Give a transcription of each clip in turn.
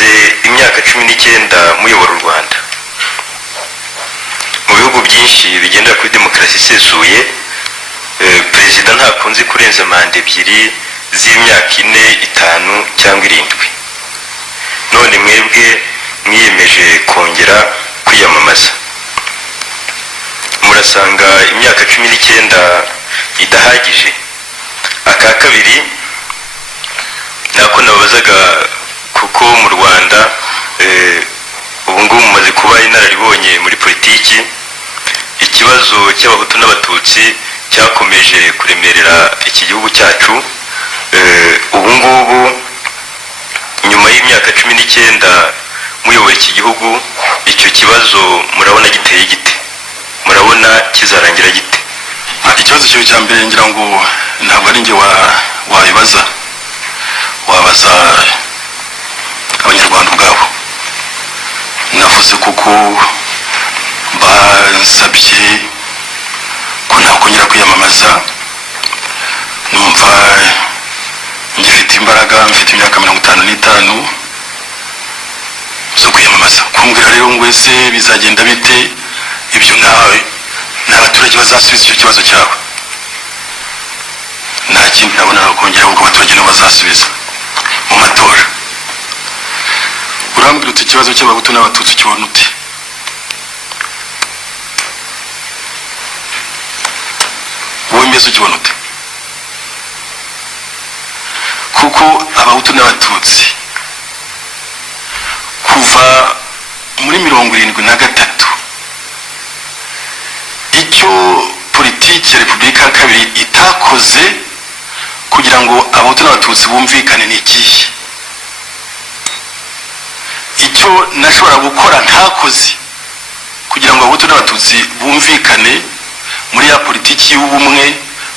mumaze imyaka 19 muyobora u Rwanda. Mu bihugu byinshi bigendera kuri demokarasi isesuye, perezida ntakunze kurenza manda ebyiri z'imyaka 4, 5 cyangwa 7. None mwebwe mwiyemeje kongera kwiyamamaza. Murasanga imyaka 19 idahagije? Aka kabiri nako nabazaga, kuko mu Rwanda ubu ngubu mumaze kuba inararibonye muri politiki, ikibazo cy'abahutu n'abatutsi cyakomeje kuremerera iki gihugu cyacu. Ubu ngubu nyuma y'imyaka 19 muyobora iki gihugu, icyo kibazo murabona giteye gite? Murabona kizarangira gite? Ikibazo cyo cya mbere ngira ngo ntabwo ari nge wabibaza, wabaza abanyarwanda ubwabo. Navuze kuko basabye ko ntakongera kwiyamamaza, numva ngifite imbaraga, mfite imyaka 55 zo kwiyamamaza. Kumbwira rero ngo ese bizagenda bite, ibyo nawe n'abaturage bazasubiza icyo kibazo cyawe. Nta kintu nabona nakongera, ahubwo abaturage nibo bazasubiza mu matora. Urambwira uti ikibazo cy'abahutu n'abatutsi kibona ute? Wowe mbese ukibona ute? Kuko abahutu n'abatutsi kuva muri 73 icyo politiki ya Repubulika ya Kabiri itakoze kugira ngo abahutu n'abatutsi bumvikane ni ikihe? Icyo nashobora gukora ntakoze kugira ngo abahutu n'abatutsi bumvikane muri ya politiki y'ubumwe,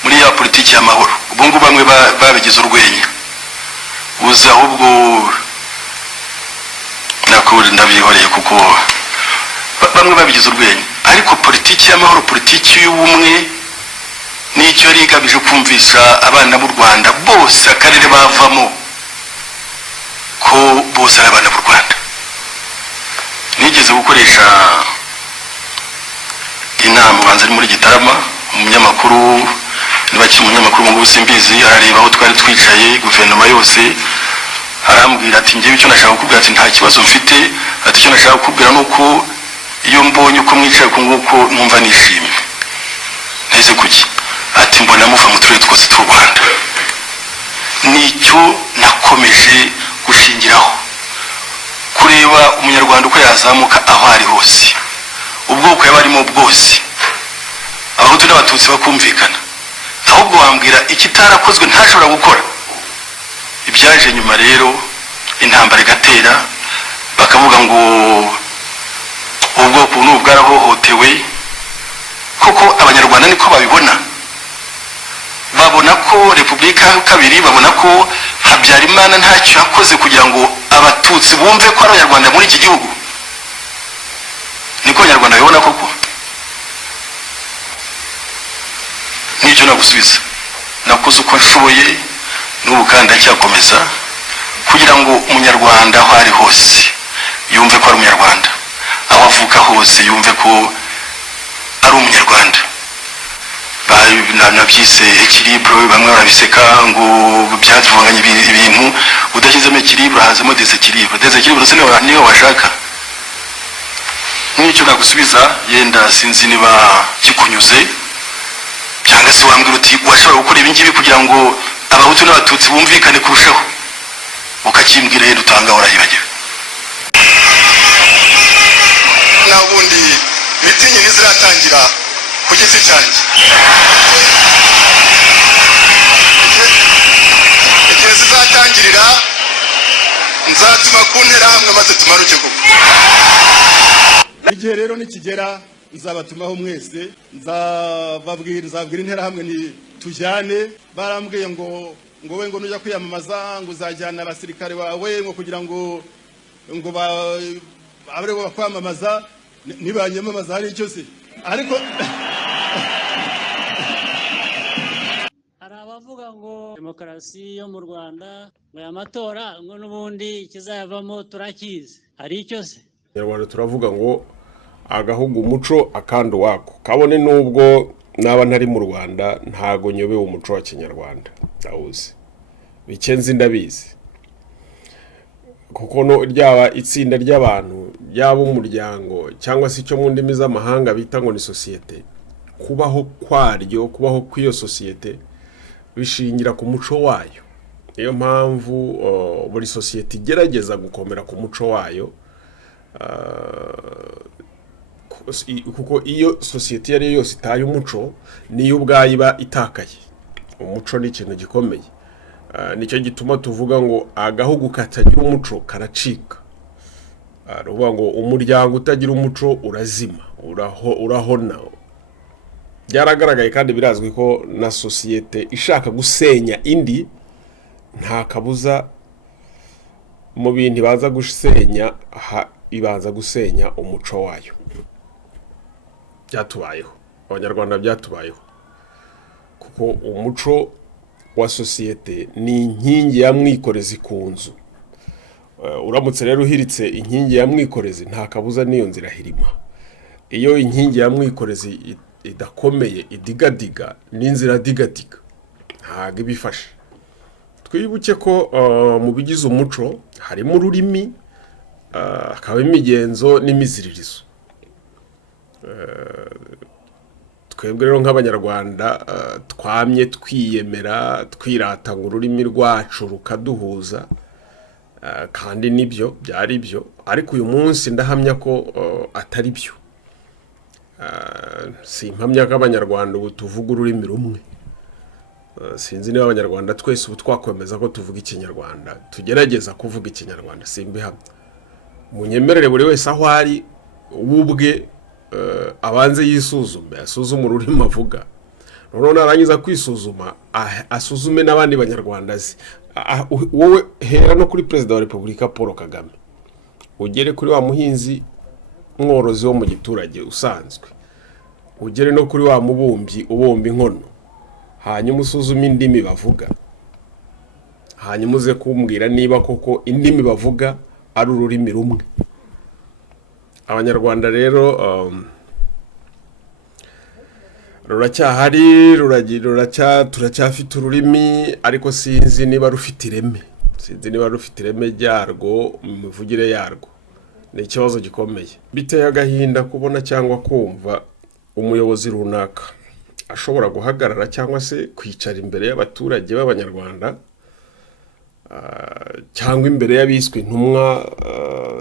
muri ya politiki y'amahoro. Ubu ngubu bamwe babigize urwenya, uza ahubwo nakubura ndabyihoreye kuko bamwe babigize urwenya. Ariko politiki y'amahoro, politiki y'ubumwe nicyo yari igamije kumvisha abana b'u Rwanda bose, akarere bavamo, ko bose ari abana b'u Rwanda. Nigeze gukoresha inama ubanza ari muri Gitarama, umunyamakuru nibakiri umunyamakuru ngo simbizi, arareba aho twari twicaye guverinoma yose, arambwira ati ngiye icyo nashaka kukubwira, ati nta kibazo mfite, ati icyo nashaka kukubwira nuko iyo mbonye uko mwicaye ko nguko numva nishimye. Neze kuki? Ati mbona muva mu turere twose tw'u Rwanda. Nicyo nakomeje gushingiraho, kureba umunyarwanda uko yazamuka aho ari hose, ubwoko yabarimo bwose, abahutu n'abatutsi bakumvikana. Ahubwo wambwira ikitarakozwe ntashobora gukora. Ibyaje nyuma rero, intambara igatera, bakavuga ngo ubwoko n'ubu bwarahohotewe. Koko abanyarwanda niko babibona, babona ko Repubulika ya Kabiri, babona ko Habyarimana ntacyo yakoze kugira ngo abatutsi bumve ko ari abanyarwanda muri iki gihugu. Niko abanyarwanda babibona koko? Nicyo nagusubiza, nakoze uko nshoboye, n'ubu kandi cyakomeza kugira ngo umunyarwanda aho ari hose yumve ko ari umunyarwanda, aho avuka hose yumve ko ari umunyarwanda. Nabyise équilibre, bamwe barabiseka ngo byavuganye ibintu, udashyizemo équilibre hazamo déséquilibre. Déséquilibre se niyo washaka. Nicyo nagusubiza, yenda sinzi niba kikunyuze, cyangwa se wambwira uti washobora gukora ibi ngibi kugira ngo abahutu n'abatutsi bumvikane kurushaho, ukakimbwira yenda utanga warayibagiwe. Nabundi mitingi niziratangira ku giti cyanjye, igihe zizatangirira nzatuma ku ntera hamwe maze tumanuke koko. Igihe rero nikigera nzabatumaho mwese, nzababwira intera hamwe ni tujyane. Barambwiye ngo we ngo nujya kwiyamamaza ngo uzajyana abasirikare bawe ngo kugira ngo abare bo bakwamamaza, nibanyamamaza hari icyo se. Ariko abavuga ngo demokarasi yo mu Rwanda ngo aya matora ngo n'ubundi kizayavamo turakizi hari icyo se Nyarwanda turavuga ngo agahugu umuco akandi wako kabone nubwo naba ntari mu Rwanda ntago nyobewe umuco wa Kinyarwanda ndawuzi bikenzi ndabizi kuko no ryaba itsinda ry'abantu yaba umuryango cyangwa se icyo mu ndimi z'amahanga bita ngo ni societe kubaho kwaryo kubaho kw'iyo societe bishingira ku muco wayo niyo mpamvu buri societe igerageza gukomera ku muco wayo kuko iyo societe yari yose itaye umuco niyo ubwayiba itakaye umuco ni ikintu gikomeye nicyo gituma tuvuga ngo agahugu katagira umuco karacika ruvuga ngo umuryango utagira umuco urazima urahona byaragaragaye kandi birazwi ko na societe ishaka gusenya indi nta kabuza mu bintu baza gusenya ibanza gusenya umuco wayo byatubayeho abanyarwanda byatubayeho kuko umuco wa societe ni inkingi ya mwikorezi ku nzu uramutse rero uhiritse inkingi ya mwikorezi nta kabuza niyo nzira hirima iyo inkingi ya mwikorezi idakomeye idigadiga n'inzira digadiga ntago ibifashe twibuke ko mu bigize umuco harimo ururimi hakaba imigenzo n'imiziririzo twebwe rero nk'abanyarwanda twamye twiyemera twirata ngo ururimi rwacu rukaduhuza kandi nibyo byari byo ariko uyu munsi ndahamya ko atari byo si impamya ko abanyarwanda ubu tuvuga ururimi rumwe sinzi niba abanyarwanda twese ubu twakwemeza ko tuvuga ikinyarwanda tugerageza kuvuga ikinyarwanda simbihamya munyemerere buri wese aho ari ubwe abanze yisuzume asuzume ururimi avuga noneho narangiza kwisuzuma asuzume n'abandi banyarwanda azi wowe hera no kuri perezida wa repubulika Paul Kagame ugere kuri wa muhinzi mworozi wo mu giturage usanzwe ugere no kuri wa mubumbyi ubumba inkono hanyuma usuzume indimi bavuga hanyuma uze kumbwira niba koko indimi bavuga ari ururimi rumwe abanyarwanda rero ruracyahari turacyafite ururimi ariko sinzi niba rufite ireme ryarwo mu mivugire yarwo ni ikibazo gikomeye biteye agahinda kubona cyangwa kumva umuyobozi runaka ashobora guhagarara cyangwa se kwicara imbere y'abaturage b'abanyarwanda cyangwa imbere y'abiswe intumwa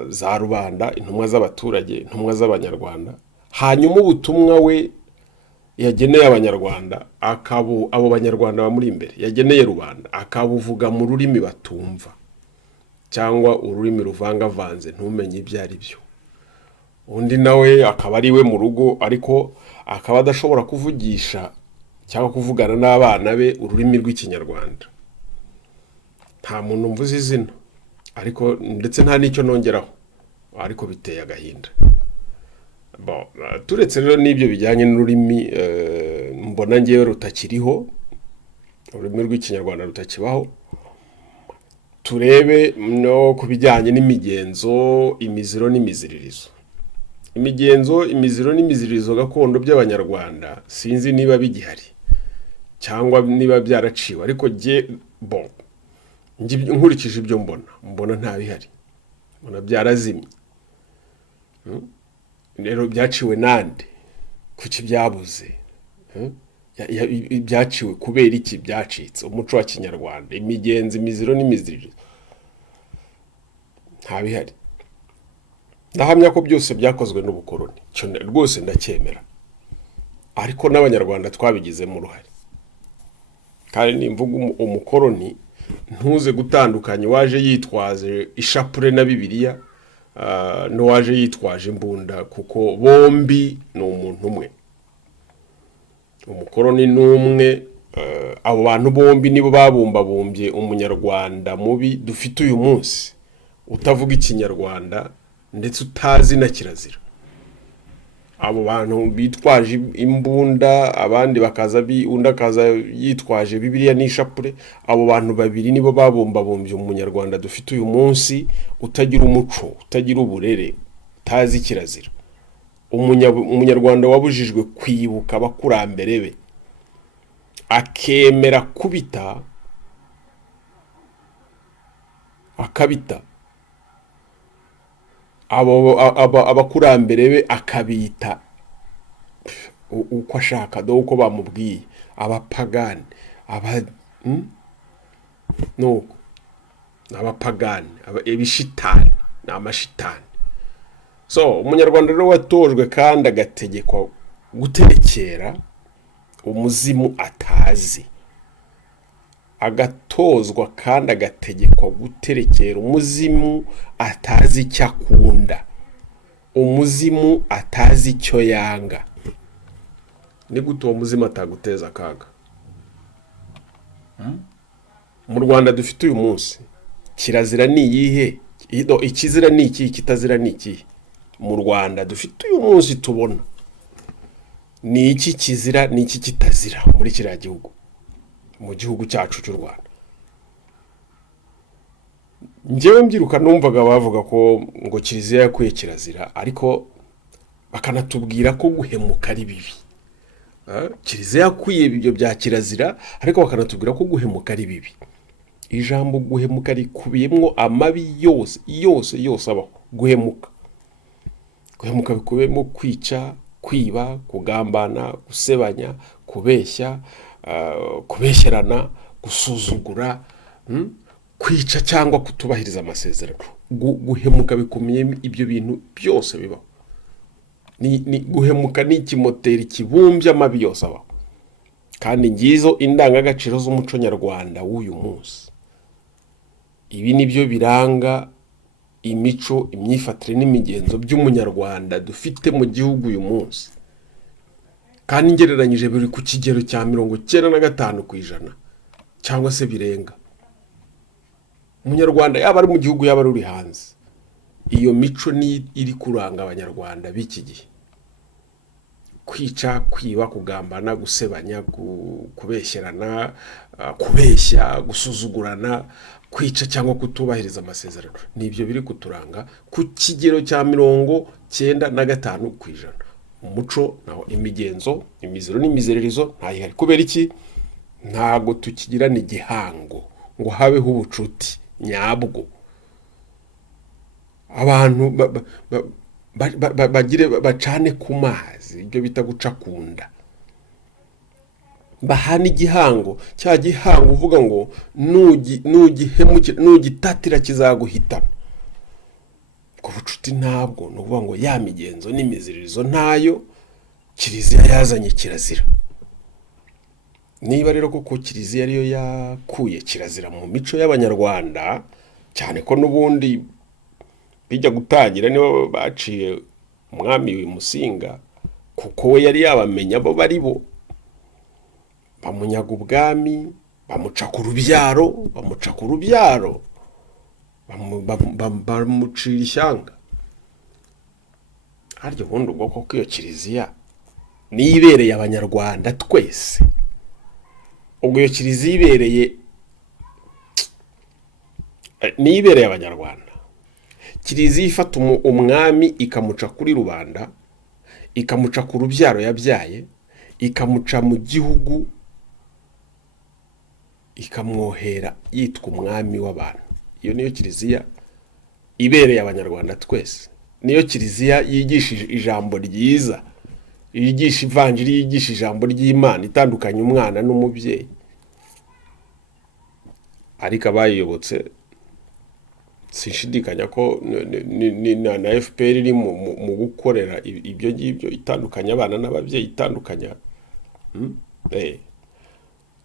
za rubanda intumwa z'abaturage intumwa z'abanyarwanda hanyuma ubutumwa we yageneye abanyarwanda abo banyarwanda bamuri imbere yageneye rubanda akabuvuga mu rurimi batumva cyangwa ururimi ruvangavanze ntumenye ibyo ari byo undi nawe akaba ari we mu rugo ariko akaba adashobora kuvugisha cyangwa kuvugana n'abana be ururimi rw'ikinyarwanda nta muntu mvuze izina ariko ndetse nta n'icyo nongeraho ariko biteye agahinda turetse rero n'ibyo bijyanye n'ururimi mbona ngewe rutakiriho ururimi rw'ikinyarwanda rutakibaho turebe no ku bijyanye n'imigenzo imiziro n'imiziririzo imiziro n'imiziririzo gakondo by'abanyarwanda sinzi niba bigihari cyangwa niba byaraciwe ariko nkurikije ibyo mbona nta bihari mbona byarazimye rero byaciwe nande kuki byabuze byaciwe kubera iki byacitse umuco wa kinyarwanda imigenzo imiziro n'imiziririzo nta bihari ndahamya ko byose byakozwe n'ubukoroni rwose ndacyemera ariko n'abanyarwanda twabigizemo uruhare kandi nimvuga umukoroni ntuze gutandukanya waje yitwaje ishapure na bibiliya n'uwaje yitwaje imbunda kuko bombi ni umuntu umwe umukoroni n'umwe abo bantu bombi nibo babumbabumbye umunyarwanda mubi dufite uyu munsi utavuga ikinyarwanda ndetse utazi na kirazira abo bantu bitwaje imbunda, abandi bakaza undi akaza yitwaje Bibiliya n'ishapure. Abo bantu babiri nibo babumbabumbye umunyarwanda dufite uyu munsi, utagira umuco, utagira uburere, utazi kirazira. Umunyarwanda wabujijwe kwibuka abakurambere be, akemera kubita, akabita abakurambere be, akabita uko ashaka, do uko bamubwiye, abapagani, nuko abapagani, ibishitani, n'amashitani. So umunyarwanda rero watojwe kandi agategekwa guterekera umuzimu atazi, agatozwa kandi agategekwa guterekera umuzimu atazi icyo akunda, umuzimu atazi icyo yanga. Ni gute uwo muzimu ataguteza akaga? Mu Rwanda dufite uyu munsi, kirazira ni iyihe? Ikizira ni iki? Kitazira ni iki? Mu Rwanda dufite uyu munsi tubona, ni iki kizira, ni iki kitazira muri kiriya gihugu, mu gihugu cyacu cy'u Rwanda? Njyewe mbyiruka numvaga bavuga ko ngo kiliziya yakuye kirazira, ariko bakanatubwira ko guhemuka ari bibi. Kiliziya yakuye ibyo bya kirazira, ariko bakanatubwira ko guhemuka ari bibi. Ijambo guhemuka rikubiyemo amabi yose abaho. Guhemuka bikubiyemo kwica, kwiba, kugambana, gusebanya, kubeshya, kubeshyerana, gusuzugura, kwica cyangwa kutubahiriza amasezerano. Guhemuka bikumiyemo ibyo bintu byose bibaho. Ni guhemuka ni ikimoteri kibumbye amabi yose abaho. Kandi ngizo indangagaciro z'umuco nyarwanda w'uyu munsi. Ibi nibyo biranga imico, imyifatire n'imigenzo by'umunyarwanda dufite mu gihugu uyu munsi. Kandi ngereranyije biri ku kigero cya 95% cyangwa se birenga. Umunyarwanda yaba ari mu gihugu yaba ari hanze, iyo mico ni iri kuranga abanyarwanda b'iki gihe. Kwica, kwiba, kugambana, gusebanya, kubeshyerana, kubeshya, gusuzugurana, kwica cyangwa kutubahiriza amasezerano. Nibyo biri kuturanga ku kigero cya 95%. Umuco naho imigenzo, imiziro n'imizererizo ntayihari. Kubera iki? Ntago tukigirana igihango ngo habeho ubucuti nyabwo. Abantu bagire bacane ku mazi, ibyo bita guca kunda. Bahana igihango, cya gihango uvuga ngo nugitatira kizaguhitana. Ku bucuti ntabwo, no kuvuga ngo ya migenzo n'imiziririzo ntayo, kiliziya yazanye kirazira. Niba rero koko kiliziya ariyo yakuye kirazira mu mico y'abanyarwanda, cyane ko n'ubundi bijya gutangira nibo baciye umwami w'imusinga, kuko we yari yabamenya abo bari bo, bamunyaga ubwami, bamuca ku rubyaro, bamucira ishyanga. Harya ubundi ubwo koko iyo kiliziya nibereye abanyarwanda twese, ubwo iyo kiliziya nibereye abanyarwanda, kiliziya ifata umwami ikamuca kuri rubanda, ikamuca ku rubyaro yabyaye, ikamuca mu gihugu, ikamwohera yitwa umwami w'abantu. Iyo niyo kiliziya ibereye abanyarwanda twese. Niyo kiliziya yigishije ijambo ryiza, yigisha ivanjiri, yigisha ijambo ry'Imana, itandukanye umwana n'umubyeyi. Ariko abayiyobotse sinshidikanya ko na FPR iri mu gukorera ibyo ngibyo, itandukanya abana n'ababyeyi, itandukanya.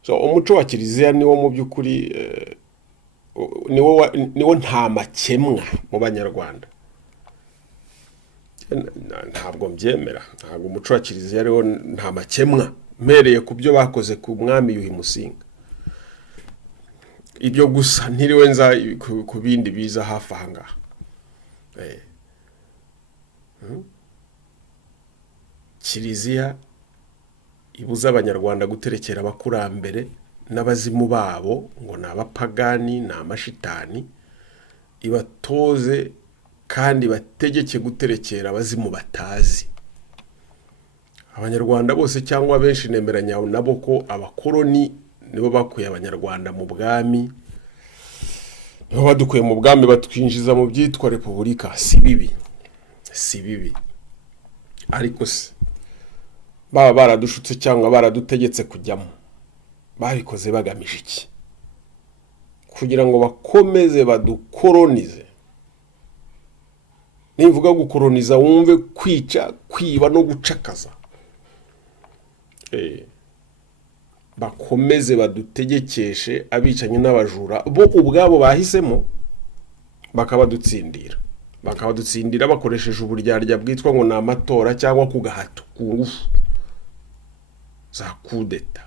So umuco wa kiliziya niwo mu by'ukuri niwo nta makemwa mu banyarwanda. Ntabwo mbyemera, ntabwo umuco wa kiliziya ariwo nta makemwa, mpereye ku byo bakoze ku mwami Yuhi Musinga. Ibyo gusa ntiriwe nza ku bindi biza hafi aha ngaha. kiliziya ibuza abanyarwanda guterekera abakurambere n'abazimu babo ngo ni abapagani, ni amashitani, ibatoze kandi bategeke guterekera abazimu batazi. Abanyarwanda bose cyangwa benshi nemeranya nabo ko abakoroni nibo bakuye abanyarwanda mu bwami, nibo badukuye mu bwami batwinjiza mu byitwa repubulika. Si bibi, ariko se baba baradushutse cyangwa baradutegetse kujyamo, babikoze bagamije iki? Kugira ngo bakomeze badukoronize. Nimvuga gukoroniza wumve kwica, kwiba no gucakaza. Bakomeze badutegekeshe abicanyi n'abajura bo ubwabo bahisemo, bakabadutsindira bakoresheje uburyarya bwitwa ngo ni amatora cyangwa ku gahato, ku ngufu za kudeta.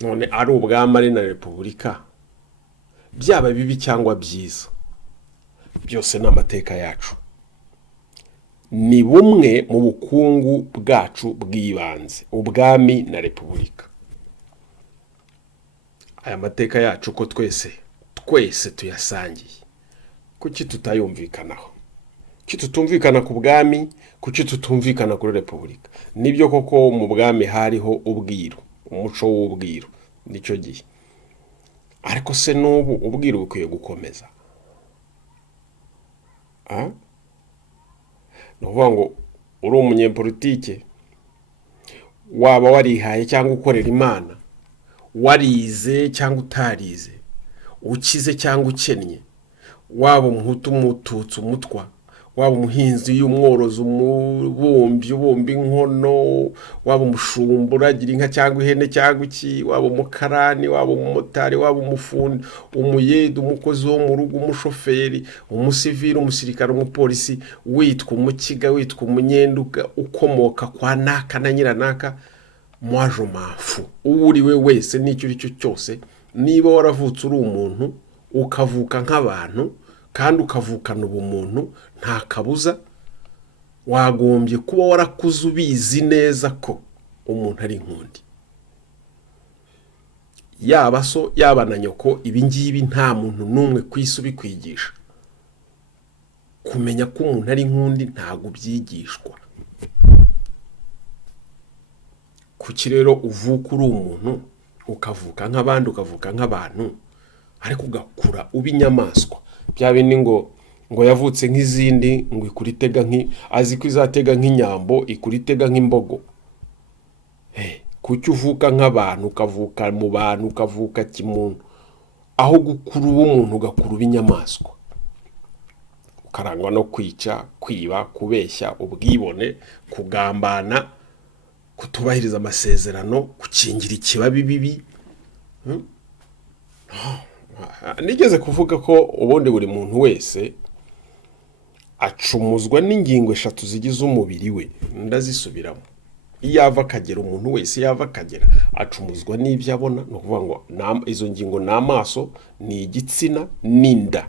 None ari ubwami ari na repubulika, byaba bibi cyangwa byiza, byose ni amateka yacu, ni bumwe mu bukungu bwacu bw'ibanze, ubwami na repubulika. Aya mateka yacu ko twese tuyasangiye, kuki tutayumvikanaho? Kuki tutumvikana ku bwami? Kuki tutumvikana kuri repubulika? Nibyo koko mu bwami hariho ubwiru, umuco w'ubwiru nicyo gihe, ariko se n'ubu ubwiru bukwiye gukomeza? Ni ukuvuga ngo uri umunyepolitike, waba warihaye cyangwa ukorera Imana, warize cyangwa utarize, ukize cyangwa ukennye, waba umuhutu, umututsi, umutwa, waba umuhinzi, umworozi, umubumbi ubumba inkono, waba umushumba uragira inka cyangwa ihene cyangwa iki, waba umukarani, waba umumotari, waba umufundi, umuyede, umukozi wo mu rugo, umushoferi, umusivili, umusirikare, umupolisi, witwa umukiga, witwa umunyenduga, ukomoka kwa naka na nyiranaka, mwajo mafu, uriwe wese n'icyo uri cyo cyose, niba waravutse uri umuntu ukavuka nk'abantu kandi ukavukana ubumuntu, nta kabuza wagombye kuba warakuze ubizi neza ko umuntu ari inkundi. Yaba so yaba na nyoko, ibingibi nta muntu n'umwe ku isi ubikwigisha. Kumenya ko umuntu ari inkundi ntago byigishwa. Kuki rero uvuka uri umuntu ukavuka nk'abandi, ukavuka nk'abantu, ariko ugakura uba inyamaswa? Bya bindi ngo yavutse nk'izindi, ngo ikuritega azi ko izatega nk'inyambo, ikuritega nk'imbogo. Kuki uvuka nk'abantu, ukavuka mu bantu, ukavuka kimuntu, aho gukura uba umuntu ugakura uba inyamaswa, ukarangwa no kwica, kwiba, kubeshya, ubwibone, kugambana, kutubahiriza amasezerano, gukingira ikibabi bibi. Nigeze kuvuga ko ubundi buri muntu wese acumuzwa n'ingingo 3 zigize umubiri we. Ndazisubiramo. Iyava akagera, umuntu wese yava akagera acumuzwa n'ibyo abona. No kuvuga ngo izo ngingo ni amaso, ni igitsina, n'inda.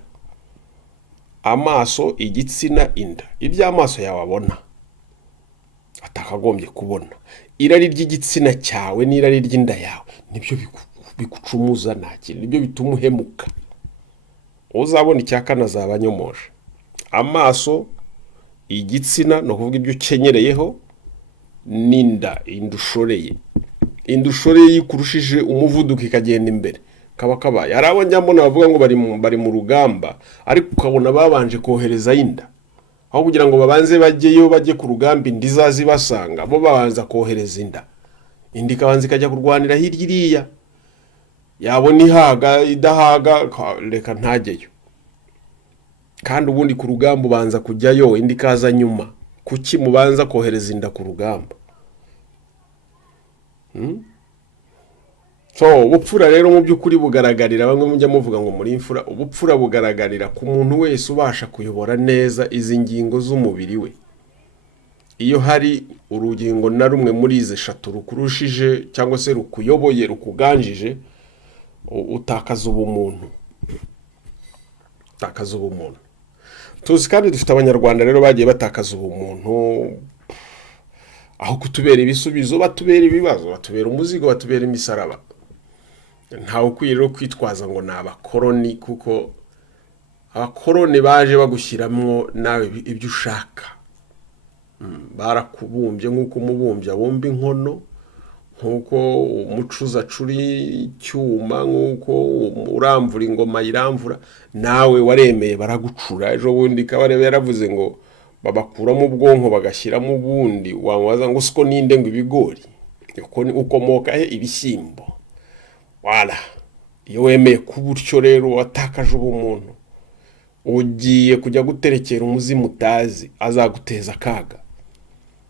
Amaso, igitsina, inda. Ibyo amaso yawe abona atakagombye kubona, irari ry'igitsina cyawe n'irari ry'inda yawe nibyo bigucumuza, nta kintu, nibyo bituma uhemuka. Uzabona icyakana zabanyomoje. Amaso, igitsina, no kuvuga ibyo ukenyereyeho, n'inda, indushoreye. Indushoreye kurushije umuvuduko ikagenda imbere, kaba kabaye. Hari abo njyambona bavuga ngo bari mu rugamba, ariko ukabona babanje kohereza inda. Aho kugira ngo babanze bajyeyo, bajye ku rugamba indi zazi basanga, bo babanza kohereza inda. Indi ikabanza ikajya kurwanira hirya iriya. Yabona ihaga idahaga, reka ntajyeyo. Kandi ubundi ku rugamba ubanza kujyayo, indi kaza nyuma. Kuki mubanza kohereza inda ku rugamba? So ubupfura rero mu by'ukuri bugaragarira, bamwe mujya muvuga ngo muri imfura, ubupfura bugaragarira ku muntu wese ubasha kuyobora neza izi ngingo z'umubiri we. Iyo hari urugingo na rumwe muri izi 3 rukurushije cyangwa se rukuyoboye, rukuganjije, utakaza ubumuntu. tuzi kandi dufite abanyarwanda rero bagiye batakaza ubumuntu aho kutubera ibisubizo batubera ibibazo, batubera umuzigo, batubera imisaraba. Ntawe ukwiye rero kwitwaza ngo ni abakoroni, kuko abakoroni baje bagushyiramo nawe ibyo ushaka. Barakubumbye nk'uko umubumbyi abumba inkono, nk'uko umucuzi acura icyuma, nk'uko uramvura ingoma iramvura, nawe waremeye baragucura. Ejo bundi Kabarebe yaravuze ngo babakuramo ubwonko bagashyiramo ubundi, wamubaza ngo siko ninde ngo ibigori ukomoka he? Ibishyimbo. Wala, iyo wemeye kubutyo rero watakaje ubumuntu, ugiye kujya guterekera umuzimu utazi, azaguteza akaga.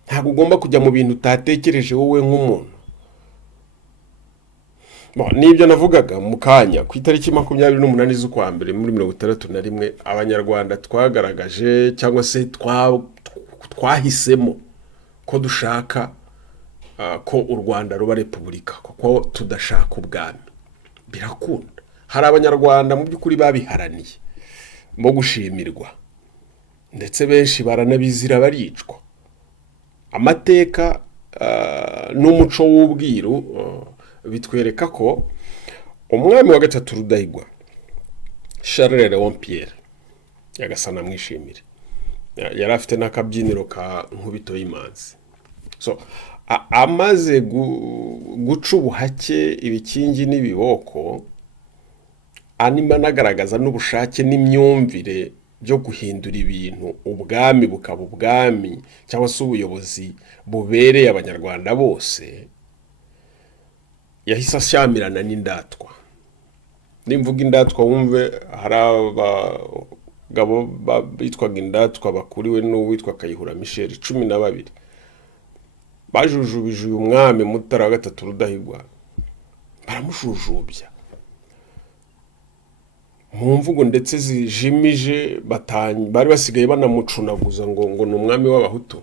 Ntabwo ugomba kujya mu bintu utatekereje wowe nk'umuntu. Nibyo navugaga mu kanya ku itariki 28 z'ukwa mbere muri 1961 abanyarwanda twagaragaje cyangwa se twahisemo ko dushaka ko u Rwanda ruba repubulika, kuko tudashaka ubwami. Birakunda. Hari abanyarwanda mu by'ukuri babiharaniye mo gushimirwa, ndetse benshi baranabizira baricwa. Amateka n'umuco w'ubwiru bitwereka ko umwami wa gatatu Rudahigwa, Charles Léon Pierre Nyagasana mwishimire, yari afite n'akabyiniro ka Nkubito y'Imanzi. So amaze guca ubuhake, ibikingi n'ibiboko, anima nagaragaza n'ubushake n'imyumvire byo guhindura ibintu, ubwami bukaba ubwami cyangwa se ubuyobozi bubereye abanyarwanda bose, yahise ashyamirana n'indatwa. Nimvuga indatwa wumve hari abagabo bitwaga indatwa bakuriwe n'uwitwa Kayihura Michel 12 bajujubije uyu mwami Mutara wa gatatu Rudahigwa, baramushujubya mu mvugo ndetse zijimije, bari basigaye banamucunaguza ngo ni umwami w'abahutu.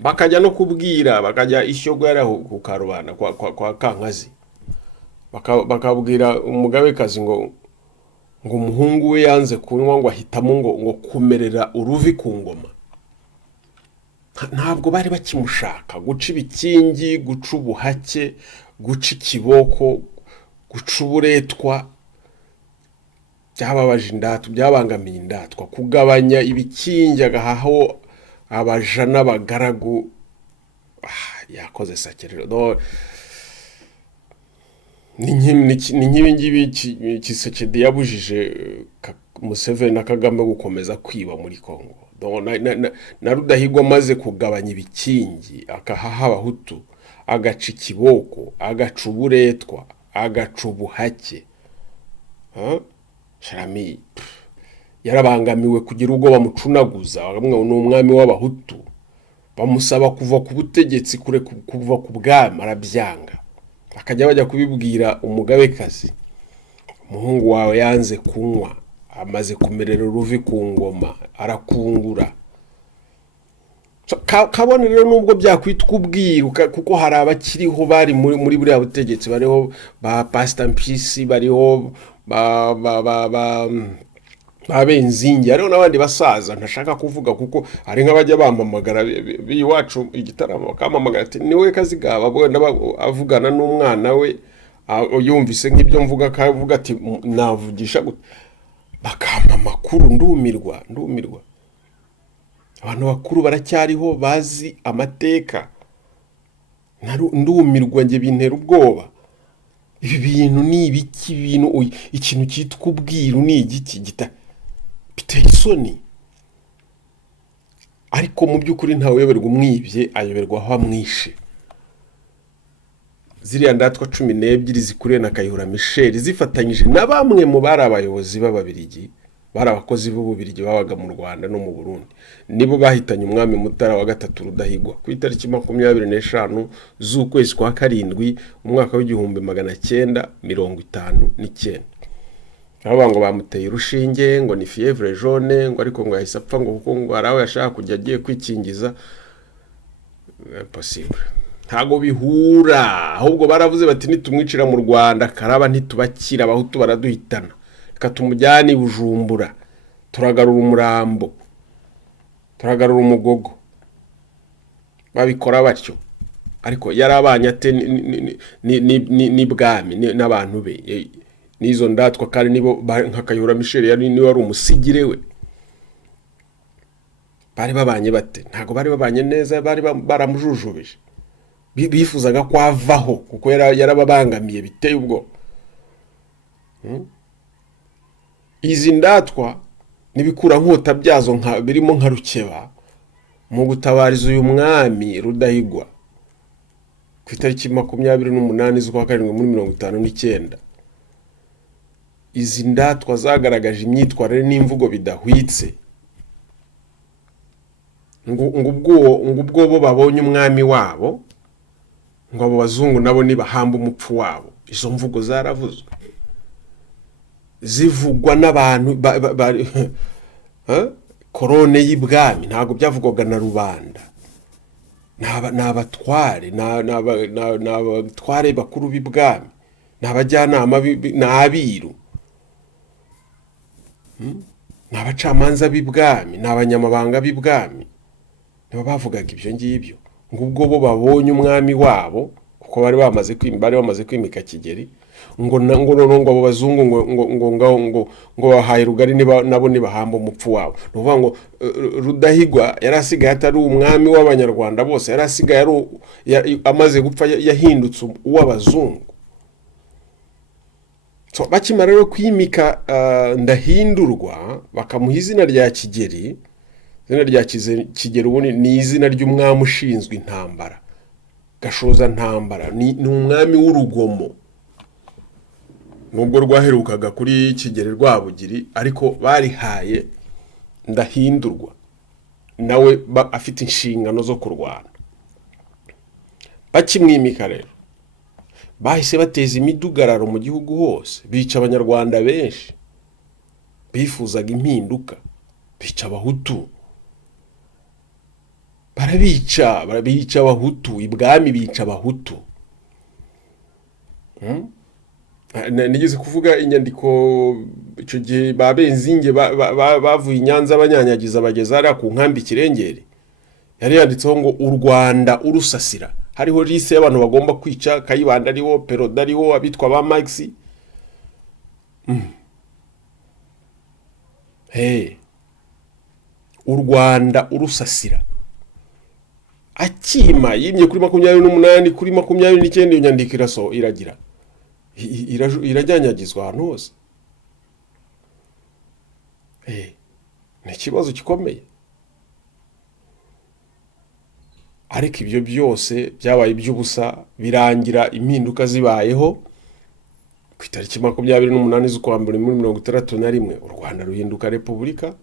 Bakajya no kubwira, bakajya Ishyogo yari ku Karubanda kwa Kankazi, bakabwira umugabekazi ngo umuhungu we yanze kunywa, ngo ahitamo ngo kumerera uruvi ku ngoma. Ntabwo bari bakimushaka. Guca ibikingi, guca ubuhake, guca ikiboko, guca uburetwa byababaje indatwa, byabangamiye indatwa. Kugabanya ibikingi agahaho abaja n'abagaragu, yakoze sakerero. Ni nk'ibingibi Kisekedi yabujije Museveni na Kagame gukomeza kwiba muri Kongo. Na Rudahigwa maze kugabanya ibikingi, akahaha abahutu, agaca ikiboko, agaca uburetwa, agaca ubuhake. Sharami yarabangamiwe kugira ubwo bamucunaguza, bakamwe ni umwami w'abahutu, bamusaba kuva ku butegetsi, kuva ku bwami, arabyanga. Akajya bajya kubibwira umugabekazi, umuhungu wawe yanze kunywa, amaze kumerera uruvi ku ngoma, arakungura. Kabone rero nubwo byakwitwa ubwiru, kuko hari abakiriho bari muri buriya butegetsi, bariho ba Pastor Mpyisi, bariho Benzingi, hariho n'abandi basaza ntashaka kuvuga, kuko hari nk'abajya bampamagara biwacu igitaramo, bakampamagara ati niwe Kazigaba, avugana n'umwana we, yumvise nk'ibyo mvuga, akavuga ati navugisha gute, bakampa amakuru. Ndumirwa. Abantu bakuru baracyariho bazi amateka, ndumirwa, nge bintera ubwoba. Ibi bintu ni ibiki? Ikintu cyitwa ubwiru ni igiki? Biteye isoni. Ariko mu by'ukuri ntawe uyoberwa umwibye, ayoberwa aho amwishe. Ziriya ndatwa 12 zikuriye na Kayihura Michel, zifatanyije na bamwe mu bari abayobozi b'Ababiligi, bari abakozi b'Ububirigi babaga mu Rwanda no mu Burundi, nibo bahitanye umwami Mutara wa gatatu Rudahigwa ku itariki 25 z'ukwezi kwa karindwi umwaka w'1959. Aba ngo bamuteye urushinge, ngo ni fièvre jaune, ngo ariko ngo yahise apfa, ngo kuko ngo arawe yashaka kujya agiye kwikingiza. Impossible. Ntago bihura. Ahubwo baravuze bati nitumwicira mu Rwanda karaba ntitubakira, abahutu baraduhitana. reka tumujyane i Bujumbura, turagarura umurambo, turagarura umugogo. Babikora batyo, ariko yarabanye ate ni bwami n'abantu be n'izo ndatwa, kandi nibo nka Kayihura Michel niwe wari umusigire we. Bari babanye bate? Ntago bari babanye neza, bari baramujujubije, bifuzaga ko avaho kuko yarababangamiye biteye ubwo. Izi ndatwa nibikura nkota byazo birimo nka Rukeba mu gutabariza uyu mwami Rudahigwa ku itariki 28 z'ukwa karindwi muri 1959. Izi ndatwa zagaragaje imyitwarire n'imvugo bidahwitse ubwo bo babonye umwami wabo ngo abo bazungu nabo nibahamba umupfu wabo. Izo mvugo zaravuzwe, zivugwa n'abantu korone y'ibwami, ntago byavugwaga na rubanda. N'abatware n'abatware bakuru b'ibwami, n'abajyanama n'abiru, n'abacamanza b'ibwami, n'abanyamabanga b'ibwami, nibo bavugaga ibyo ngibyo. Ngubwo bo babonye umwami wabo kuko bari bamaze kwimika Kigeli, ngo abo bazungu ngo bahaye Rugari nabo nibahamba umupfu wabo. Nuvuga ngo Rudahigwa yarasigaye atari umwami w'abanyarwanda bose, yarasigaye amaze gupfa yahindutse uw'abazungu. So bakimara rero kwimika Ndahindurwa bakamuha izina rya Kigeli. Izina rya Kigeli ubundi ni izina ry'umwami ushinzwe intambara, Gashoza ntambara, ni umwami w'urugomo. Nubwo rwaherukaga kuri Kigeli Rwabugiri, ariko barihaye Ndahindurwa nawe afite inshingano zo kurwana. Bakimwimika rero bahise bateza imidugararo mu gihugu hose, bica abanyarwanda benshi bifuzaga impinduka, bica Abahutu, barabica Abahutu, ibwami bica Abahutu. Nigeze kuvuga inyandiko icyo gihe Babenzinge bavuye i Nyanza banyanyagiza bageza hariya ku nkambi Kirengeri, yari yanditseho ngo u Rwanda urusasira. Hariho liste y'abantu bagomba kwica, Kayibanda ariho, Peroda ariho, abitwa ba Max. U Rwanda urusasira. Akima yimye kuri 28 kuri 29 iyo nyandiko iragira irajyanyagizwa ahantu hose. Ni ikibazo gikomeye, ariko ibyo byose byabaye iby'ubusa, birangira impinduka zibayeho ku itariki 28 z'ukwa mbere muri 1961. U Rwanda ruhinduka repubulika.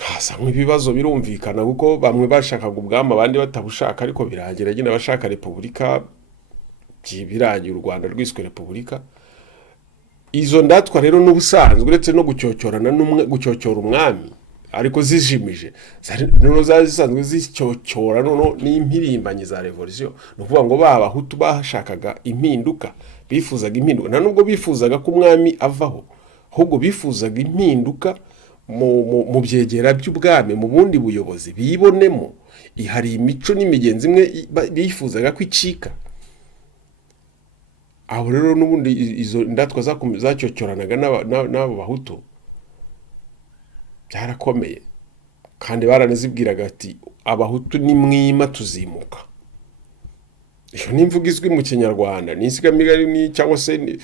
Hasa nk'ibibazo birumvikana kuko bamwe bashakaga ubwami abandi batabushaka, ariko birangira nyine bashaka repubulika, birangiye u Rwanda rwiswe repubulika. Izo ndatwa rero n'ubusanzwe uretse no gucyocyora umwami, ariko zijimije noneho zazisanzwe zicyocyora noneho n'impirimbanyi za revolution. No kuvuga ngo Abahutu bashakaga impinduka, bifuzaga impinduka, nta nubwo bifuzaga ko umwami avaho, ahubwo bifuzaga impinduka mu byegera by'ubwami, mu bundi buyobozi bibonemo. Hari imico n'imigenzi imwe bifuzaga kwicika. Aho rero n'ubundi izo ndatwa zacyocyoranaga n'abo Bahutu byarakomeye, kandi baranazibwiraga ati Abahutu ni mwima tuzimuka. Iyo nimvuga izwi mu Kinyarwanda, ni insigamigani cyangwa se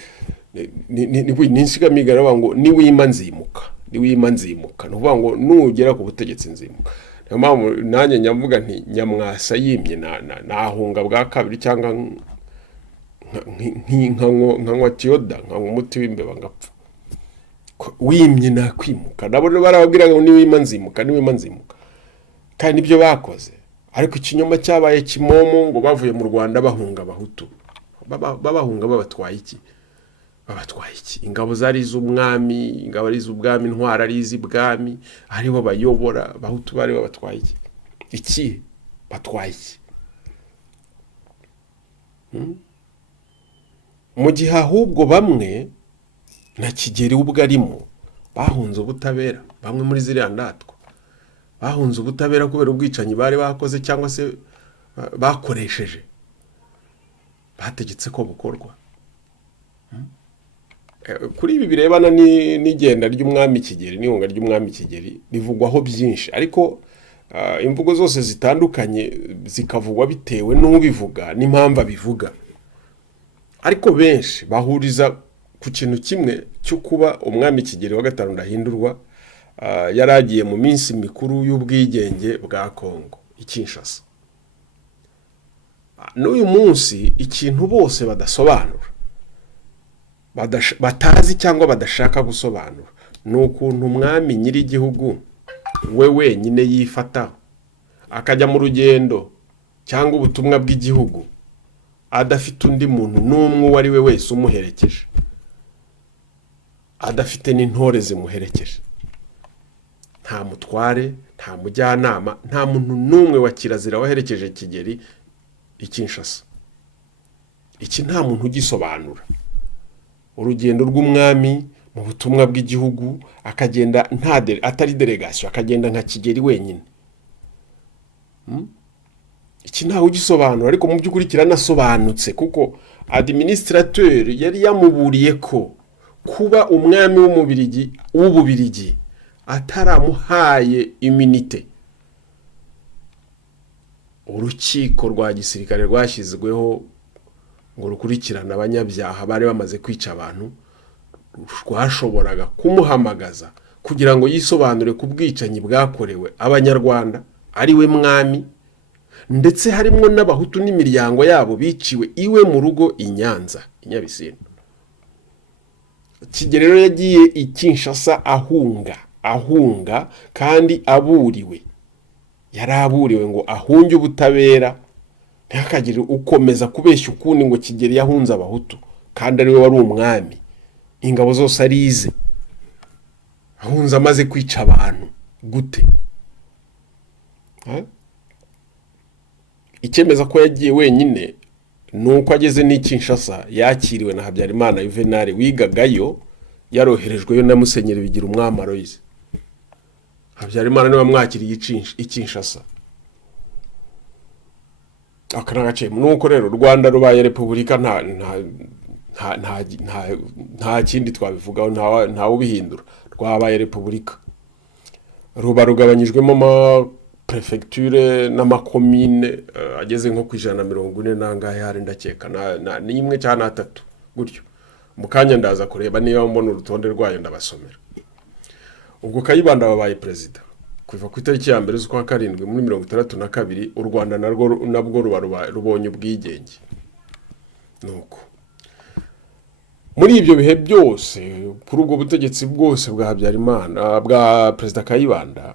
ni insigamigani ngo ni wima nzimuka, ni wima nzimuka. No kuvuga ngo nugera ku butegetsi nzimuka. Niyo mpamvu nanjye nyamvuga nti Nyamwasa yimye nahunga bwa kabiri, cyangwa nkanywa tiyoda, nkanywa umuti w'imbeba ngapfa. Wimye nakwimuka. Nabo barababwira ngo ni wima nzimuka, ni wima nzimuka, kandi nibyo bakoze. Ariko ikinyoma cyabaye kimomo ngo bavuye mu Rwanda bahunga Abahutu. Babahunga babatwaye iki? Babatwaye iki? Ingabo zari iz'umwami, ingabo ari iz'ubwami, intwara ari iz'ibwami, aribo bayobora. Abahutu bari babatwaye iki? Iki batwaye iki? Mu gihe ahubwo bamwe na Kigeli ubwo arimo bahunze ubutabera, bamwe muri ziriya ndatwa bahunze ubutabera kubera ubwicanyi bari bakoze cyangwa se bakoresheje, bategetse ko bukorwa. Kuri ibi birebana n'igenda ry'umwami Kigeli n'ihunga ry'umwami Kigeli rivugwaho byinshi, ariko imvugo zose zitandukanye zikavugwa bitewe n'ubivuga n'impamvu abivuga, ariko benshi bahuriza ku kintu kimwe cyo kuba umwami Kigeli wa gatanu Ndahindurwa yaragiye mu minsi mikuru y'ubwigenge bwa Kongo i Kinshasa. N'uyu munsi ikintu bose badasobanura, batazi cyangwa badashaka gusobanura, ni ukuntu umwami nyiri igihugu we wenyine yifata akajya mu rugendo cyangwa ubutumwa bw'igihugu adafite undi muntu n'umwe uwo ari we wese umuherekeje, adafite n'intore zimuherekeje, nta mutware, nta mujyanama, nta muntu n'umwe wa kirazira waherekeje Kigeli i Kinshasa. Iki nta muntu ugisobanura. Urugendo rw'umwami mu butumwa bw'igihugu akagenda atari delegation, akagenda nka Kigeli wenyine. Iki ntawe ugisobanura, ariko mu by'ukuri kiranasobanutse kuko administrateur yari yamuburiye ko kuba umwami w'Ububirigi ataramuhaye immunité, urukiko rwa gisirikare rwashyizweho ngo rukurikirana abanyabyaha bari bamaze kwica abantu, rwashoboraga kumuhamagaza kugira ngo yisobanure ku bwicanyi bwakorewe abanyarwanda ari we mwami, ndetse harimo n'abahutu n'imiryango yabo biciwe iwe mu rugo i Nyanza i Nyabisindu. Kigeli rero yagiye i Kinshasa ahunga kandi aburiwe, yaraburiwe ngo ahunge ubutabera, ntihakagire ukomeza kubeshya ukundi ngo Kigeli yahunze abahutu kandi ari we wari umwami, ingabo zose arize, ahunze amaze kwica abantu gute? Ikemeza ko yagiye wenyine nuko ageze n'i Kinshasa yakiriwe na Habyarimana Juvenal wigagayo, yaroherejweyo na Musenyeri Bigira Umwami Aloys. Habyarimana niwe wamwakiriye i Kinshasa. Akanagace nuko rero Rwanda rubaye repubulika nta kindi twabivugaho, nta ubihindura, rwabaye repubulika. Ruba rugabanyijwemo ama prefecture n'amakomine ageze nko ku 140 nangahe hari ndakeka ni imwe cyane 3 gutyo. Mukanya ndaza kureba niba mbona urutonde rwayo ndabasomera. Ubwo Kayibanda babaye president kuva ku itariki ya mbere z'ukwa karindwi muri 1962, u Rwanda nabwo rubonye ubwigenge. Nuko muri ibyo bihe byose kuri ubwo butegetsi bwose bwa Habyarimana bwa president Kayibanda,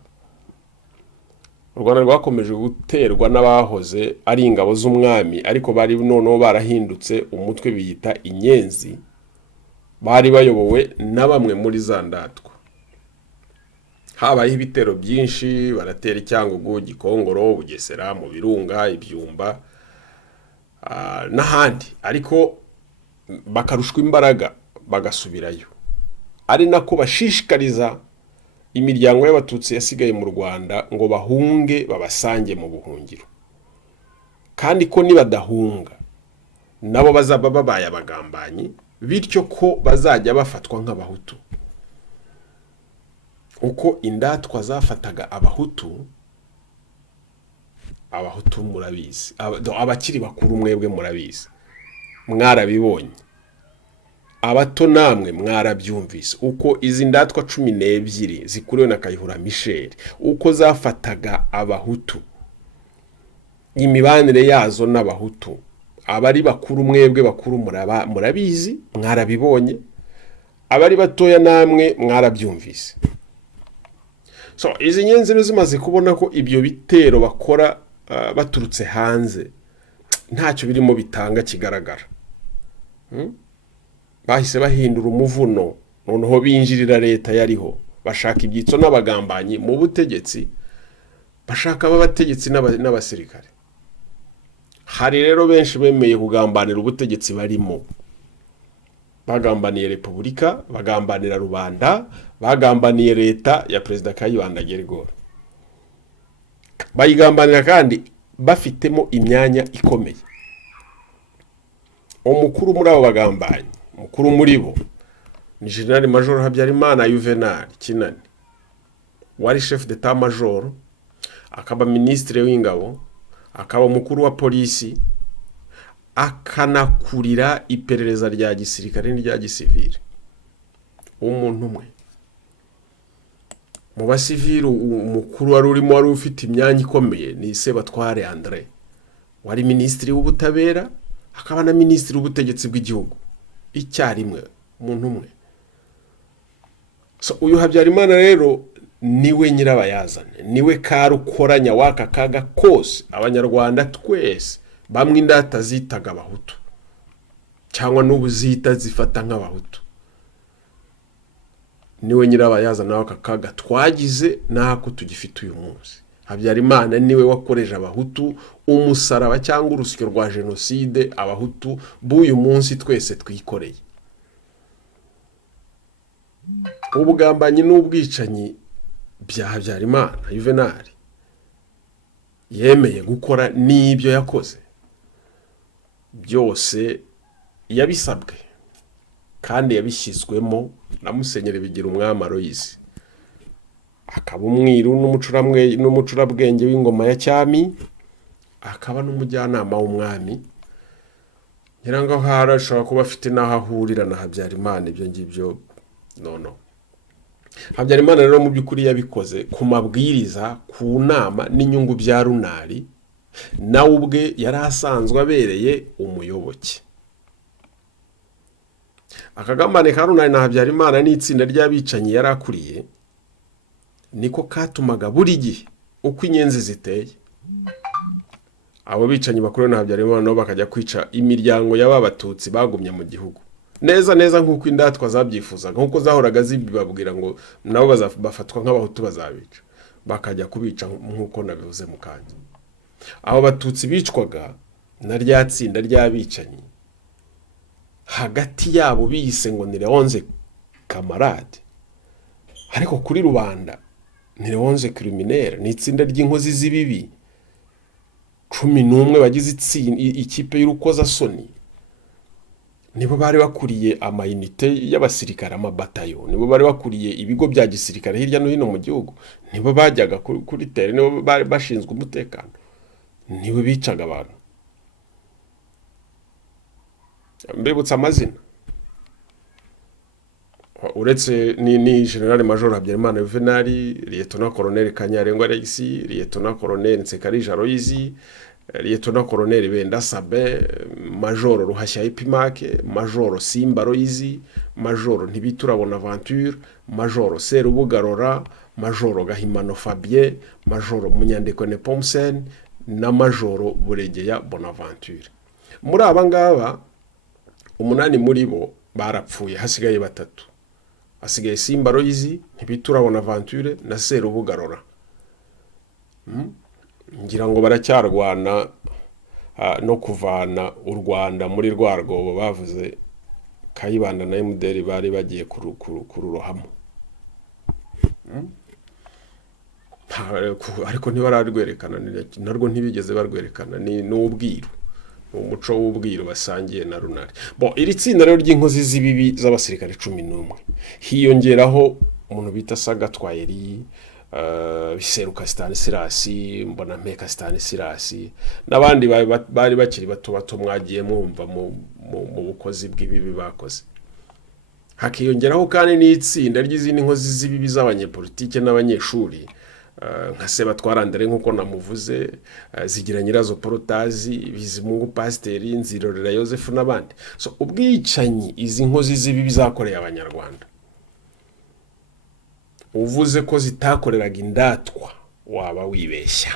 u Rwanda rwakomeje guterwa n'abahoze ari ingabo z'umwami, ariko bari noneho barahindutse umutwe biyita inyenzi, bari bayobowe na bamwe muri za ndatwa. Habaye ibitero byinshi, baratera Cyangugu, Gikongoro, Bugesera, mu Birunga, Ibyumba n'ahandi, ariko bakarushwa imbaraga bagasubirayo. Ari nako bashishikariza imiryango y'abatutsi yasigaye mu Rwanda ngo bahunge babasange mu buhungiro, kandi ko nibadahunga nabo bazaba babaye abagambanyi, bityo ko bazajya bafatwa nk'abahutu. Uko indatwa zafataga abahutu murabizi, abakiri bakuru mwebwe murabizi, mwarabibonye, abato namwe mwarabyumvise, uko izi ndatwa 12 zikuriwe na Kayihura Michel uko zafataga abahutu, imibanire yazo n'abahutu. Abari bakuru mwebwe bakuru murabizi, mwarabibonye, abari batoya namwe mwarabyumvise. So izi nyenzi zimaze kubona ko ibyo bitero bakora baturutse hanze ntacyo birimo bitanga kigaragara, bahise bahindura umuvuno, noneho binjirira leta yariho, bashaka ibyitso n'abagambanyi mu butegetsi, bashaka abategetsi n'abasirikare. Hari rero benshi bemeye kugambanira ubutegetsi barimo, bagambaniye repubulika, bagambanira rubanda, bagambaniye leta ya perezida Kayibanda Gerigori. Bayigambanira kandi bafitemo imyanya ikomeye. Umukuru muri abo bagambanyi, umukuru muri bo ni General Major Habyarimana Juvenal Kinani, wari chef d'état major, akaba ministre w'ingabo, akaba umukuru wa polisi, akanakurira iperereza rya gisirikare n'irya gisivile. Umuntu umwe mu basivile umukuru wari ufite imyanya ikomeye ni Sebatware André, wari ministre w'ubutabera, akaba na ministre w'ubutegetsi bw'igihugu icyarimwe, umuntu umwe. So uyu Habyarimana rero niwe nyirabayazane, niwe karukoranya waka kaga kose abanyarwanda twese bamwe indata zitaga abahutu cyangwa n'ubuzita zifata nk'abahutu. Niwe nyirabayazane waka kaga twagize nako tugifite uyu munsi. Habyarimana niwe wakoreje abahutu umusaraba cyangwa urusyo rwa genocide abahutu b'uyu munsi twese twikoreye. Ubugambanyi n'ubwicanyi bya Habyarimana Juvenal yemeye gukora n'ibyo yakoze byose yabisabwe kandi yabishyizwemo na Musenyeri Bigirumwami Aloys, akaba umwiru n'umucurabwenge w'ingoma ya cyami, akaba n'umujyanama w'umwami. Nyirango harashobora kuba afite naho ahurira na Habyarimana ibyo ngibyo no. Habyarimana rero mu by'ukuri yabikoze ku mabwiriza, ku nama n'inyungu bya runari, nawe ubwe yari asanzwe abereye umuyoboke. Akagambane ka runari na Habyarimana n'itsinda ry'abicanyi yari akuriye niko katumaga buri gihe uko inyenzi ziteye abo bicanyi bakuru na Habyarimana nabo bakajya kwica imiryango y'ababatutsi bagumye mu gihugu neza nk'uko indatwa zabyifuzaga, nk'uko zahoraga zibibabwira ngo nabo bafatwa nk'abahutu bazabica, bakajya kubica nk'uko nabivuze mu kanya. Abo batutsi bicwaga na rya tsinda ry'abicanyi, hagati yabo biyise ngo ni Leonze Camarade, ariko kuri rubanda ni Leonze Criminel, ni itsinda ry'inkozi z'ibibi 11 bagize ikipe y'urukozasoni. Nibo bari bakuriye amayinite y'abasirikare, amabatayo, nibo bari bakuriye ibigo bya gisirikare hirya no hino mu gihugu, nibo bajyaga kuri tere, nibo bari bashinzwe umutekano, nibo bicaga abantu. Mbibutsa amazina, uretse ni General Major Habyarimana Juvenal, Lieutenant Colonel Kanyarengwa Alex, Lieutenant Colonel Nsekarija Aloys, Lieutenant Colonel Benda Sabin, Major Ruhashya Epimake, Major Simba Aloys, Major Ntibitura Bonaventure, Major Serubugarora, Major Gahimano Fabien, Major Munyandeko Nepomsen na Major Buregeya Bonaventure. Muri abangaba 8 muri bo barapfuye, hasigaye 3. Hasigaye Simba Aloys, Ntibitura Bonaventure na Serubugarora. Ngira ngo baracyarwana no kuvana u Rwanda muri rwarwobo bavuze Kayibanda na MDR bari bagiye kururohamo. Ariko ntibararwerekana, narwo ntibigeze barwerekana, ni n'ubwiru, umuco w'ubwiru basangiye na runari. Iri tsinda rero ry'inkozi z'ibibi z'abasirikare 11 hiyongeraho umuntu bita Sagatwayeri, Biseruka Stanislas, Mbonampeka Stanislas n'abandi bari bakiri bato mwagiye mwumva mu bukozi bw'ibibi bakoze. Hakiyongeraho kandi n'itsinda ry'izindi nkozi z'ibibi z'abanyepolitike n'abanyeshuri nka Sebatware André nk'uko namuvuze, Zigira Nyirazo Porotazi, Bizimungu Pasiteri, Nzirorera Yozefu n'abandi. So ubwicanyi izi nkozi z'ibibi zakoreye abanyarwanda, uvuze ko zitakoreraga indatwa waba wibeshya.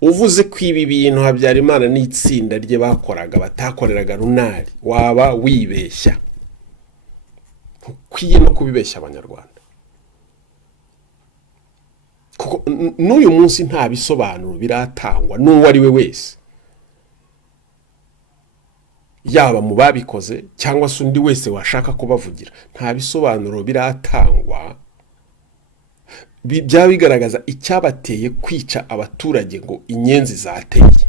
Uvuze ko ibi bintu Habyarimana n'itsinda rye bakoraga batakoreraga runari waba wibeshya. Ukwiye no kubibeshya abanyarwanda, kuko n'uyu munsi nta bisobanuro biratangwa n'uwo ari we wese yaba mu babikoze cyangwa se undi wese washaka kubavugira, nta bisobanuro biratangwa byaba bigaragaza icyabateye kwica abaturage ngo inyenzi zateye,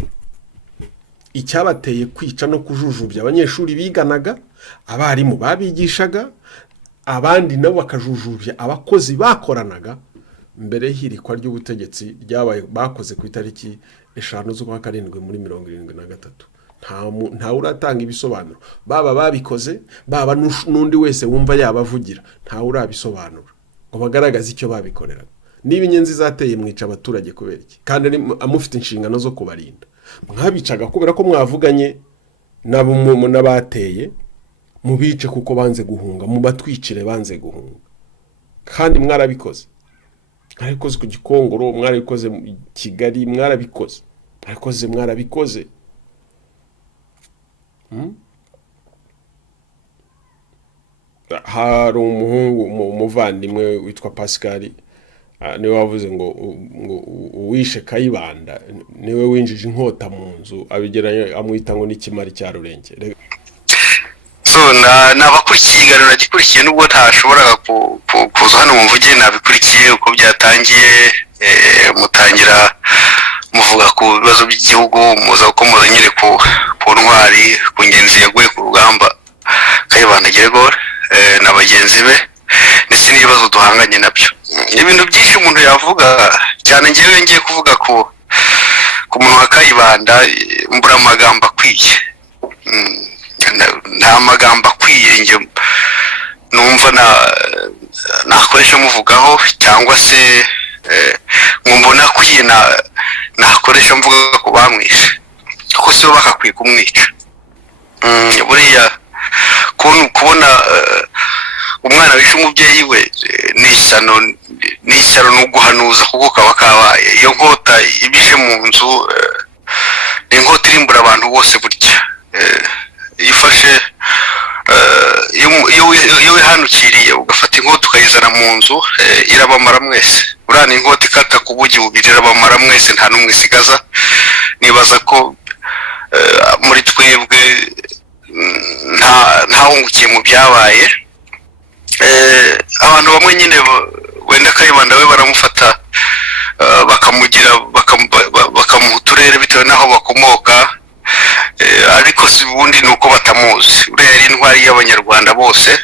icyabateye kwica no kujujubya abanyeshuri biganaga, abarimu babigishaga, abandi nabo bakajujubya abakozi bakoranaga mbere y'ihirikwa ry'ubutegetsi ryabaye bakoze ku itariki 5 z'ukwa karindwi muri 1973. nta uratanga ibisobanuro, baba babikoze baba n'undi wese wumva yabavugira, nta urabisobanura ngo bagaragaze icyo babikoreraga. Niba inyenzi zateye mwica abaturage kubera iki? Kandi amufite inshingano zo kubarinda. Mwabicaga kubera ko mwavuganye n'abateye, mubice kuko banze guhunga, mubatwicire banze guhunga. Kandi mwarabikoze ku Gikongoro, mwarabikoze mu Kigali, mwarabikoze hari umuvandimwe witwa Pascal niwe wavuze ngo uwishe Kayibanda niwe winjije inkota mu nzu, abigeranye amwita ngo n'ikimari cya Rurenge. So nabakurikiye ikiganiro nagikurikiye nubwo ntashobora kuza hano mvuge, nabikurikiye uko byatangiye, mutangira muvuga ku bibazo by'igihugu, muza gukomoza nyine ku ntwari, ku ngenzi yaguye ku rugamba Kayibanda Gregor na bagenzi be, ndetse n'ibibazo duhanganye nabyo. Ibintu byinshi umuntu yavuga, cyane ngewe ngiye kuvuga ku muntu wa Kayibanda, mbura amagambo akwiye. Nta magambo akwiye nge numva nakoresha muvugaho, cyangwa se mbona akwiye nakoresha mvuga ko bamwishe, kuko sibo bakakwiye kumwica. Buriya kubona umwana wishe umubyeyi we ni ishyano no guhanuza, kuko kaba kabaye. Iyo nkota ibishe mu nzu, inkota irimbura abantu bose burya. Ifashe iyo wihanukiriye ugafata inkota ukayizana mu nzu, irabamara mwese. Urana inkota ikata ku bugi bubiri, irabamara mwese, nta n'umwe isigaza. Nibaza ko muri twebwe ntawungukiye mu byabaye. Abantu bamwe nyine wenda Kayibanda we baramufata bakamuha uturere bitewe n'aho bakomoka, ariko si ubundi nuko batamuzi. Uriya yari intwari y'abanyarwanda bose,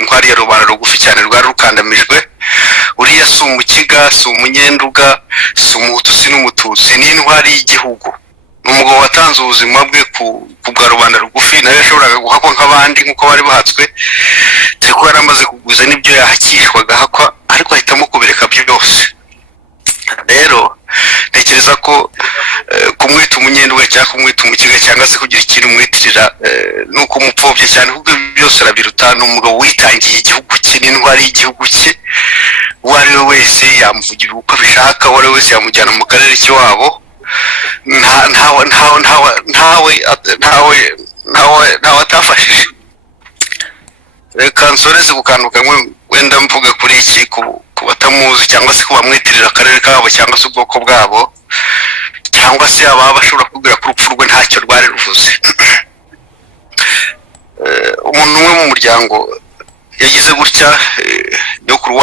intwari ya rubanda rugufi cyane rwari rukandamijwe. Uriya si umukiga, si umunyenduga, si umuhutu, si n'umututsi, ni intwari y'igihugu. Umugabo watanze ubuzima bwe ku bwa rubanda rugufi, nawe yashoboraga guhakwa nk'abandi nk'uko bari bahatswe, siko yari amaze kugwiza n'ibyo yahakishwaga hakwa, ariko ahitamo kubireka byose. Rero ntekereza ko kumwita umunyenduga cyangwa kumwita umukiga cyangwa se kugira ikintu umwitirira nuko umupfobya cyane, kuko byose arabiruta. Ni umugabo witangiye igihugu cye, n'intwari y'igihugu cye. Uwo ari we wese yamuvugira uko abishaka, uwo ari we wese yamujyana mu karere k'iwabo, ntawe atafashije. Reka nsoreze gukanduka wenda mvuga kuri iki ku batamuzi, cyangwa se kubamwitirira akarere kabo cyangwa se ubwoko bwabo, cyangwa se ababa bashobora kubwira ko urupfu rwe ntacyo rwari ruvuze. Umuntu umwe mu muryango yagize gutya, nyokuru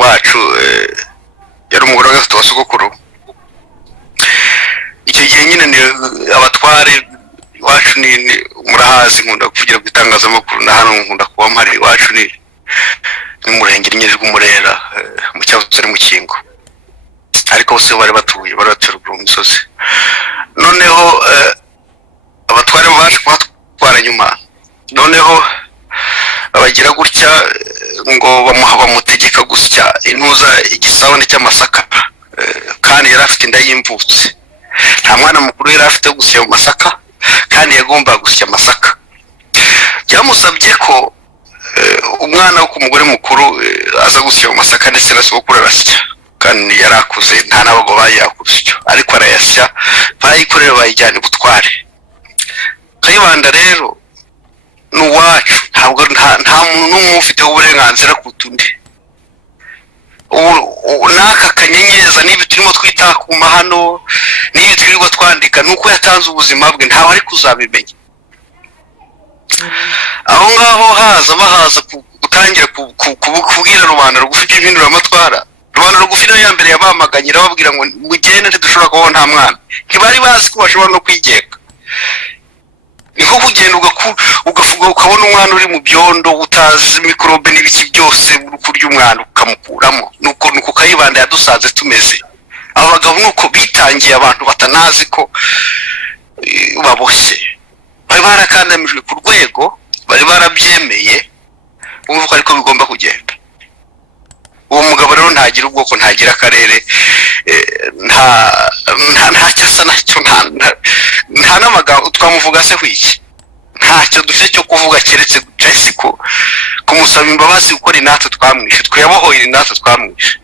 wacu yari umugore wa gatatu wa sogokuru. Icyo gihe nyine ni abatware iwacu ni murahazi, nkunda kuvugira ku itangazamakuru na hano nkunda kuba mpari. Iwacu ni murenge nyine rw'Umurera, mu cyahoze ari mu Kingo, ariko bose bari batuye ruguru mu misozi. Noneho abatware baje kubatwara nyuma, noneho bagira gutya ngo bamutegeka gusya intuza igisabane cy'amasaka, kandi yari afite inda y'imvutsi. Nta mwana mukuru yari afite gusya amasaka, kandi yagombaga gusya amasaka. Byamusabye ko umwana wo ku mugore mukuru aza gusya amasaka, ndetse na sogokuru arasya, kandi yarakuze, nta n'abago bayakubye, ariko arayasya, barayikorera bayijyana ubutware. Kayibanda rero ni uwacu, nta muntu n'umwe ufiteho uburenganzira kuruta undi. N'aka kanyenyeza n'ibi turimo twita ku mahano, n'ibi twirirwa twandika, nuko yatanze ubuzima bwe, ntawe ari kuzabimenya. aho ngaho bahaza gutangira kubwira rubanda rugufi iby'impinduramatwara. Rubanda rugufi niyo ya mbere yabamaganye irababwira ngo mugende ntidushobora kubaho nta mwana. Ntibari bazi ko bashobora no kwigeka. Niko kugenda ugafuga ukabona umwana uri mu byondo utazi mikorobe n'ibiki byose kurya umwana ukamukuramo. Nuko Kayibanda yadusanze tumeze. Abo bagabo nuko bitangiye abantu batanazi ko baboshye. Bari barakandamijwe ku rwego, bari barabyemeye, bumva ko ariko bigomba kugenda. Uwo mugabo rero ntagira ubwoko, ntagira akarere, nta cyasa nacyo, nta n'amagambo twamuvuga se wiki. Ntacyo dufite cyo kuvuga keretse Jesse ko kumusaba imbabazi gukora inatwe twamwishe, twayabohoye inatwe twamwishe.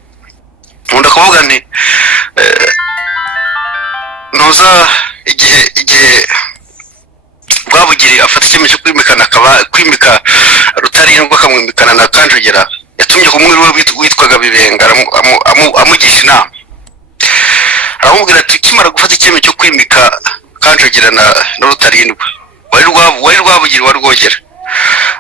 Nkunda kuvuga nti ntuza igihe Rwabugiri afata icyemezo cyo kwimika Rutarindwa akamwimikana na Kanjogera, yatumye kumwe witwaga Bibenga amugisha inama. Aramubwira ati kimara gufata icyemezo cyo kwimika Kanjogera na Rutarindwa, wari Rwabugiri wa Rwogera,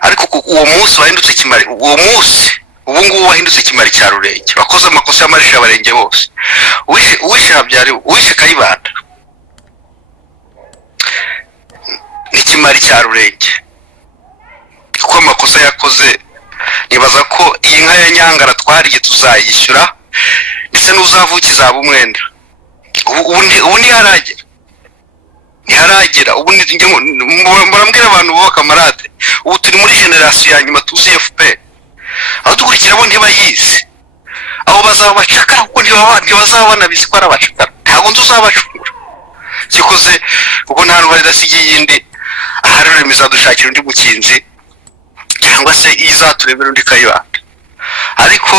ariko uwo munsi wahindutse Kimari, uwo munsi ubu ngubu wahindutse Kimari cya Rurenge, wakoze amakosa y'amarisha abarenge bose, uwishe Habyari, uwishe Kayibanda ni Kimari cya Rurenge, kuko amakosa yakoze. Nibaza ko iyi nka ya Nyangara twariye tuzayishyura, ndetse n'uzavukiza aba umwenda. Ubu ntiharagera, ubu murambwira abantu bo kamarade, ubu turi muri generasiyo ya nyuma tuzi FPR, aho dukurikira bo ntibayizi, abo bazabacakara kuko ntibazabona bisi ko ari abacakara, ntabwo tuzabacungura kikoze kuko nta n'uwari dasigiye yindi ahari Rurema izadushakira undi mukinzi cyangwa se izaturebera undi Kayibanda. Ariko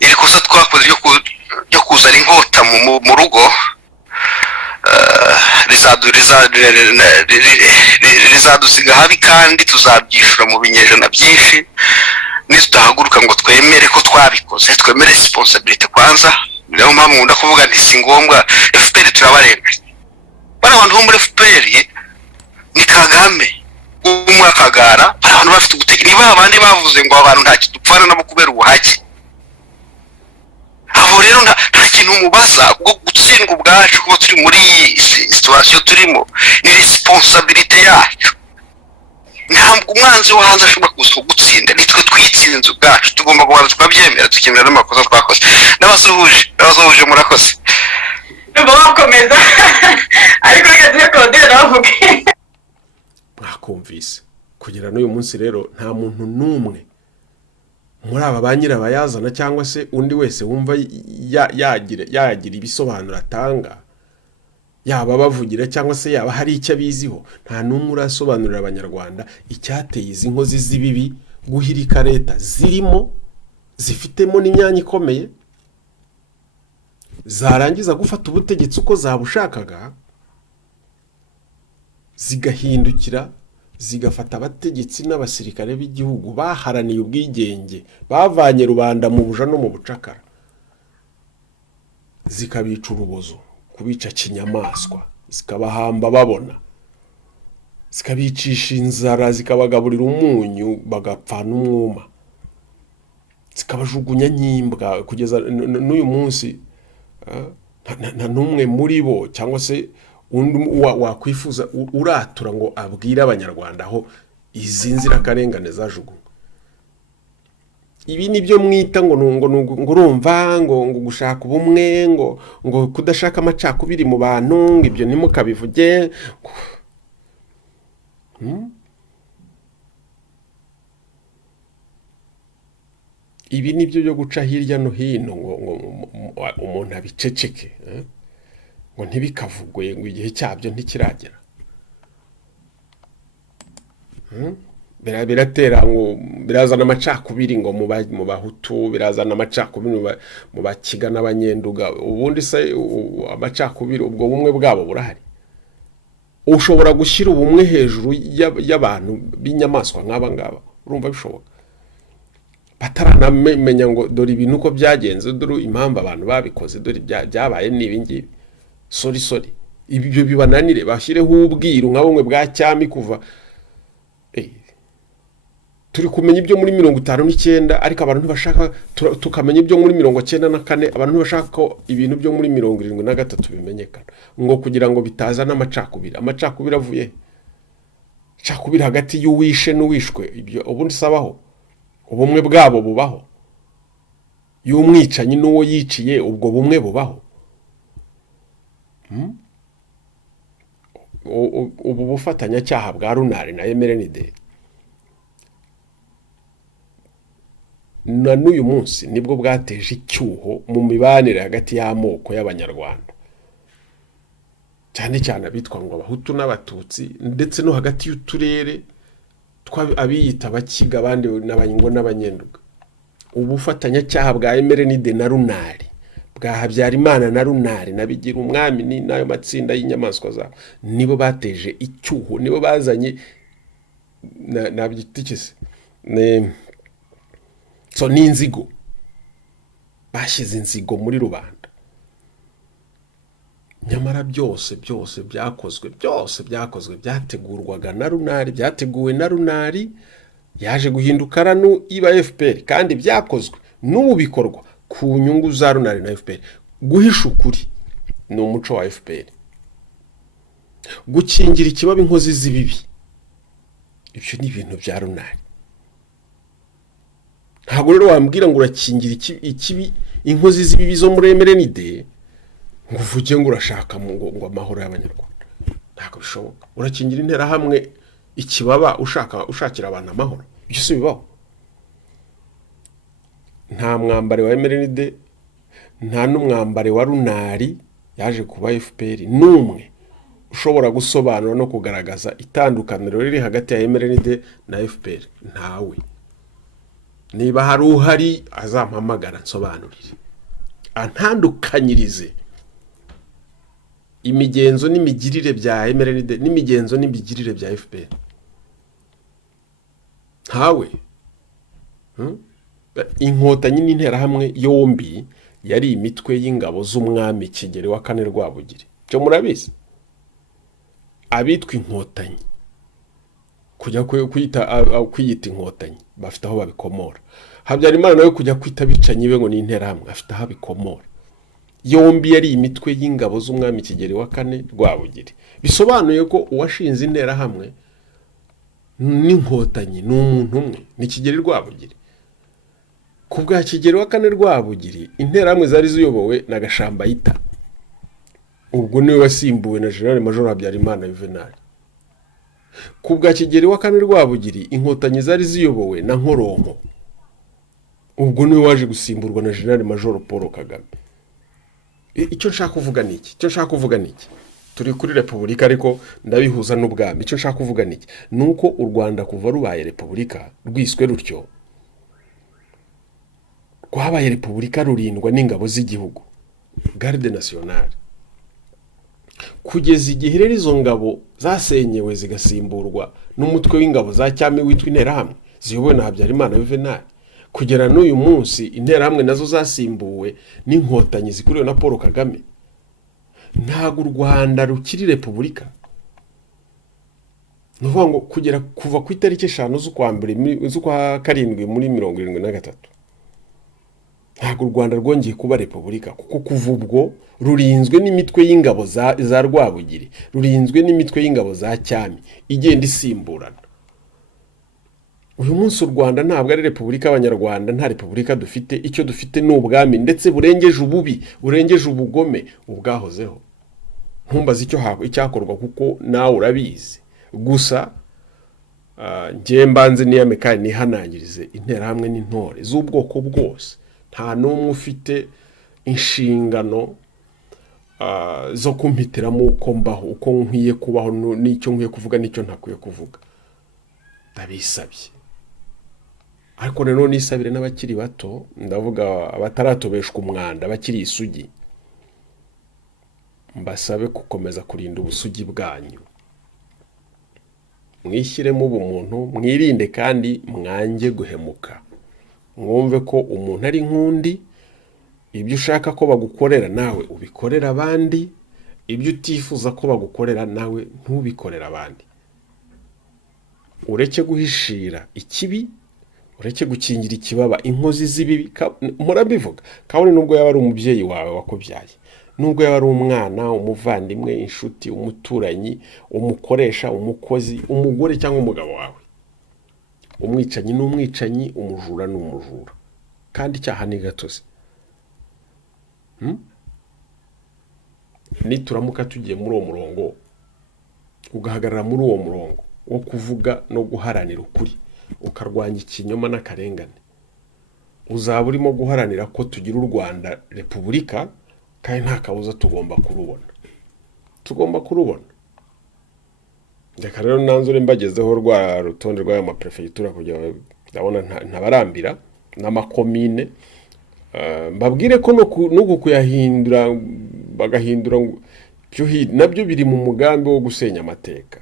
iri kosa twakoze ryo kuzana inkota mu rugo rizadusiga habi, kandi tuzabyishura mu binyejana byinshi nitudahaguruka ngo twemere ko twabikoze, twemere responsibility kwanza. Niyo mpamvu nkunda kuvuga nti si ngombwa FPR turabarenganya. Bari abantu bo muri FPR ni Kagame umwakagara, abantu bafite ubutegetsi, niba abandi bavuze ngo abantu nta kidupfana nabo kubera ubuhake. Abo rero nta kintu mubaza bwo gutsindwa ubwacu kuba turi muri iyi situation turimo, ni responsibility yacu. Ntabwo umwanzi wo hanze ashobora kuza gutsinda, nitwe twitsinze ubwacu, tugomba kubanza tukabyemera tukemera n'amakosa twakoze. N'abasuhuje murakoze. Bakomeza ariko reka tujye kodera bavuge. Mwakumvise kugera n'uyu munsi rero nta muntu n'umwe muri aba ba nyirabayazana cyangwa se undi wese wumva yagira ibisobanuro atanga, yaba bavugira cyangwa se yaba hari icyo abiziho, nta n'umwe urasobanurira abanyarwanda icyateye izi nkozi z'ibibi guhirika leta zirimo, zifitemo n'imyanya ikomeye, zarangiza gufata ubutegetsi uko zabushakaga, zigahindukira zigafata abategetsi n'abasirikare b'igihugu baharaniye ubwigenge, bavanye rubanda mu buja no mu bucakara, zikabica urubozo, kubica kinyamaswa, zikabahamba babona, zikabicisha inzara, zikabagaburira umunyu bagapfana umwuma, zikabajugunya nyimbwa. Kugeza n'uyu munsi nta n'umwe muri bo cyangwa se undi wakwifuza uratura ngo abwire abanyarwanda aho izi nzirakarengane zajugunywe. Ibi nibyo mwita ngo urumva ngo gushaka ubumwe, ngo kudashaka amacakubiri mu bantu, ngo ibyo ntimukabivuge. Ibi nibyo byo guca hirya no hino ngo umuntu abiceceke, ngo ntibikavugwe, ngo igihe cyabyo ntikiragera. Biratera ngo birazana amacakubiri ngo mu bahutu, birazana amacakubiri mu bakiga n'abanyenduga. Ubundi se amacakubiri ubwo bumwe bwabo burahari? Ushobora gushyira ubumwe hejuru y'abantu b'inyamaswa nk'aba ngaba? Urumva bishoboka? Bataranamenya ngo dore ibintu uko byagenze, dore impamvu abantu babikoze, dore byabaye n'ibi ngibi. Sorry ibyo bibananire, bashyireho ubwiru nka bumwe bwa cyami kuva turi kumenya ibyo muri 59 ariko abantu ntibashaka tukamenya ibyo muri 94 abantu ntibashaka ko ibintu byo muri 73 bimenyekana ngo kugira ngo bitazana amacakubiri avuye cakubiri hagati y'uwishe n'uwishwe ibyo ubundi sabaho ubumwe bwabo bubaho y'umwicanyi n'uwo yiciye ubwo bumwe bubaho ubu bufatanya cyaha bwa runari na emerenide na n'uyu munsi nibwo bwateje icyuho mu mibanire hagati y'amoko y'abanyarwanda cyane cyane abitwa ngo abahutu n'abatutsi ndetse no hagati y'uturere abiyita abakiga abandi n'abanyingo n'abanyenduga ubufatanya cyaha bwa emerenide na runari bwa Habyarimana na runari nabigira umwami ni nayo matsinda y'inyamaswa zabo nibo bateje icyuho nibo bazanye nabyitikise so n'inzigo bashyize inzigo muri rubanda nyamara byose byakozwe byategurwaga na runari byateguwe na runari yaje guhinduka ranu iba FPR kandi byakozwe n'ubu bikorwa ku nyungu za runari na FPR guhisha ukuri ni umuco wa FPR gukingira ikibabi inkozi z'ibibi ibyo ni ibintu bya runari ntabwo rero wambwira ngo urakingira ikibi inkozi z'ibibi zo muri emerenide ngo uvuge ngo urashaka ngo amahoro y'abanyarwanda ntabwo bishoboka urakingira intera hamwe ikibaba ushakira abantu amahoro ibyo si bibaho nta mwambare wa emerenide nta n'umwambare wa runari yaje kuba FPR n'umwe ushobora gusobanura no kugaragaza itandukaniro riri hagati ya emerenide na FPR ntawe niba hari uhari azampamagara nsobanurire antandukanyirize imigenzo n'imigirire bya emerenide n'imigenzo n'imigirire bya FPR ntawe inkotanyi n'intera hamwe yombi yari imitwe y'ingabo z'umwami Kigeli wa kane Rwabugiri cyo murabizi abitwa inkotanyi kujya kwiyita inkotanyi bafite aho babikomora Habyarimana nawe kujya kwita bicanyi be ngo ni intera hamwe afite aho bikomora yombi yari imitwe y'ingabo z'umwami Kigeli wa kane Rwabugiri bisobanuye ko uwashinze intera hamwe n'inkotanyi n'umuntu umwe ni Kigeli Rwabugiri kubwa Kigeli wa kane Rwabugiri intera hamwe zari ziyobowe na Gashambayita ubwo niwe wasimbuwe na General Major Habyarimana Juvenal kubwa Kigeli wa kane Rwabugiri inkotanyi zari ziyobowe na Nkoronko ubwo niwe waje gusimburwa na General Major Paul Kagame icyo nshaka kuvuga niki turi kuri repubulika ariko ndabihuza n'ubwami icyo nshaka kuvuga niki nuko u Rwanda kuva rubaye repubulika rwiswe rutyo rwabaye repubulika rurindwa n'ingabo z'igihugu Garde Nationale kugeza igihe rero izo ngabo zasenyewe zigasimburwa n'umutwe w'ingabo za cyami witwa interahamwe ziyobowe na Habyarimana Juvenal kugera n'uyu munsi interahamwe nazo zasimbuwe n'inkotanyi zikuriwe na Paul Kagame ntago u Rwanda rukiri repubulika nuvuga ngo kugera kuva ku itariki 5 z'ukwa karindwi muri 73 ntago u Rwanda rwongeye kuba repubulika kuko kuva ubwo rurinzwe n'imitwe y'ingabo za Rwabugiri rurinzwe n'imitwe y'ingabo za cyami igenda isimburana uyu munsi u Rwanda ntabwo ari repubulika y'abanyarwanda nta repubulika dufite icyo dufite n'ubwami ndetse burengeje ububi burengeje ubugome ubwahozeho ntumbaze icyakorwa kuko nawe urabizi gusa ngiye mbanze niyame kandi nihanangirize intera hamwe n'intore z'ubwoko bwose nta n'umwe ufite inshingano zo kumpitiramo uko mbaho uko nkwiye kubaho n'icyo nkwiye kuvuga n'icyo ntakwiye kuvuga ndabisabye ariko rero nisabire n'abakiri bato ndavuga abataratobeshwa umwanda bakiri isugi mbasabe gukomeza kurinda ubusugi bwanyu mwishyiremo ubumuntu mwirinde kandi mwange guhemuka mwumve ko umuntu ari nkundi ibyo ushaka ko bagukorera nawe ubikorera abandi ibyo utifuza ko bagukorera nawe ntubikorera abandi ureke guhishira ikibi ureke gukingira ikibaba inkozi z'ibibi murabivuga kabone nubwo yaba ari umubyeyi wawe wakubyaye, nubwo yaba ari umwana, umuvandimwe, inshuti, umuturanyi, umukoresha, umukozi, umugore cyangwa umugabo wawe. Umwicanyi ni umwicanyi, umujura ni umujura, kandi icyaha ni gatozi. Nituramuka tugiye muri uwo murongo, ugahagarara muri uwo murongo wo kuvuga no guharanira ukuri, ukarwanya ikinyoma n'akarengane, uzaba urimo guharanira ko tugira u Rwanda repubulika, kandi nta kabuza tugomba kurubona. Ndeka rero nanzure mbagezeho rwa rutonde rw'aya maprefegitura kugira ndabona ntabarambira n'amakomine, mbabwire ko no kuyahindura bagahindura nabyo biri mu mugambi wo gusenya amateka,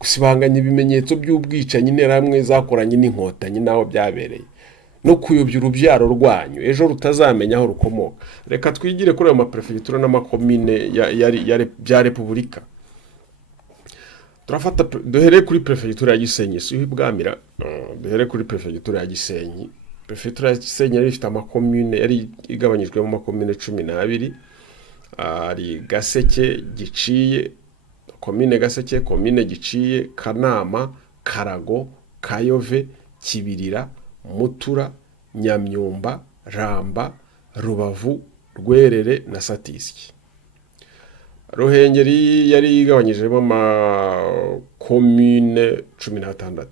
gusibanganya ibimenyetso by'ubwicanyi interahamwe zakoranye n'inkotanyi n'aho byabereye, no kuyobya urubyaro rwanyu ejo rutazamenya aho rukomoka. Reka twigire kuri ayo maprefegitura n'amakomine bya repubulika. Turafata duhere kuri prefegitura ya Gisenyi, si Bwamira, duhere kuri prefegitura ya Gisenyi. Prefegitura ya Gisenyi yari ifite amakomine, yari igabanyijwe mu makomine 12, ari Gaseke, Giciye, komine Gaseke, komine Giciye, Kanama, Karago, Kayove, Kibirira, Mutura, Nyamyumba, Ramba, Rubavu, Rwerere na Satiski. Ruhengeri yari igabanyijemo amakomine 16,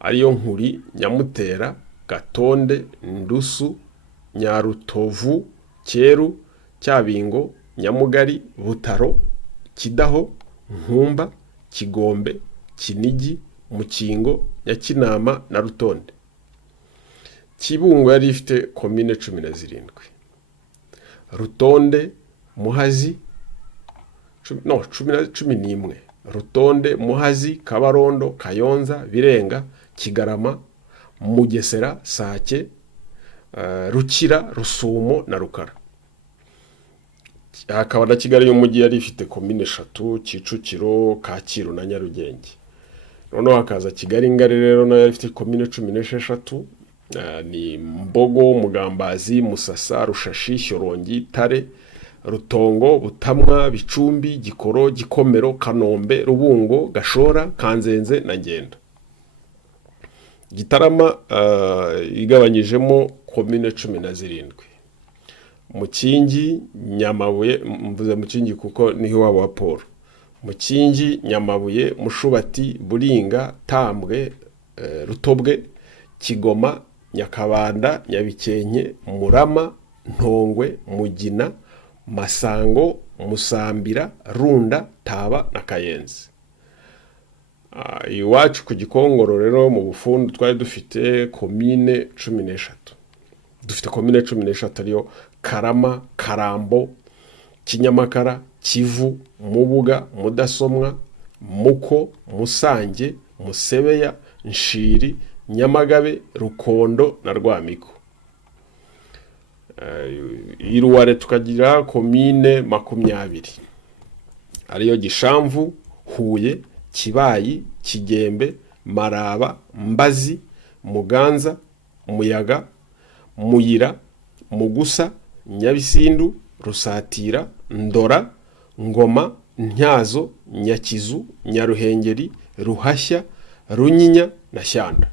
ariyo Nkuri, Nyamutera, Gatonde, Ndusu, Nyarutovu, Cyeru, Cyabingo, Nyamugari, Butaro, Kidaho, Nkumba, Kigombe, Kinigi, Mukingo, Nyakinama na Rutonde. Kibungo yari ifite komine 17, Rutonde, Muhazi, 11, Rutonde, Muhazi, Kabarondo, Kayonza, Birenga, Kigarama, Mugesera, Sake, Rukira, Rusumo na Rukara. Hakaba na Kigali y'umujyi yari ifite komine 3, Kicukiro, Kacyiru na Nyarugenge. Noneho hakaza Kigali ngari rero nayo ifite komine 16, ni Mbogo, Mugambazi, Musasa, Rushashi, Shyorongi, Tare, Rutongo, Butamwa, Bicumbi, Gikoro, Gikomero, Kanombe, Rubungo, Gashora, Kanzenze na Ngendo. Gitarama igabanyijemo komine 17. Mukingi, Nyamabuye, mvuze Mukingi kuko niho wabo wa Paul. Mukingi, Nyamabuye, Mushubati, Buringa, Tambwe, Rutobwe, Kigoma, Nyakabanda, Nyabikenke, Murama, Ntongwe, Mugina, Masango, Musambira, Runda, Taba na Kayenzi. Iwacu ku Gikongoro rero mu Bufundu twari dufite komine 13. Dufite komine 13 ariyo Karama, Karambo, Kinyamakara, Kivu, Mubuga, Mudasomwa, Muko, Musange, Musebeya, Nshiri, Nyamagabe, Rukondo na Rwamiko. Iruware tukagira komine 20, ariyo Gishamvu, Huye, Kibayi, Kigembe, Maraba, Mbazi, Muganza, Muyaga, Muyira, Mugusa, Nyabisindu, Rusatira, Ndora, Ngoma, Ntyazo, Nyakizu, Nyaruhengeri, Ruhashya, Runyinya na Shyanda.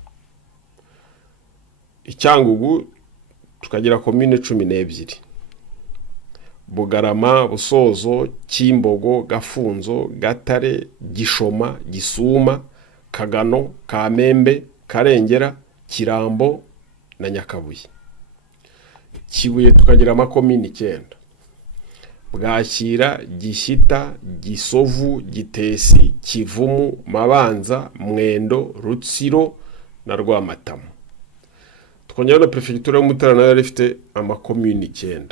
Icyangugu tukagira komine 12, Bugarama, Busozo, Kimbogo, Gafunzo, Gatare, Gishoma, Gisuma, Kagano, Kamembe, Karengera, Kirambo na Nyakabuye. Kibuye tukagira amakomine 9, Bwakira, Gishyita, Gisovu, Gitesi, Kivumu, Mabanza, Mwendo, Rutsiro na Rwamatamu. Tukongera na prefegitura y'Umutara nayo yari ifite amakomine 9,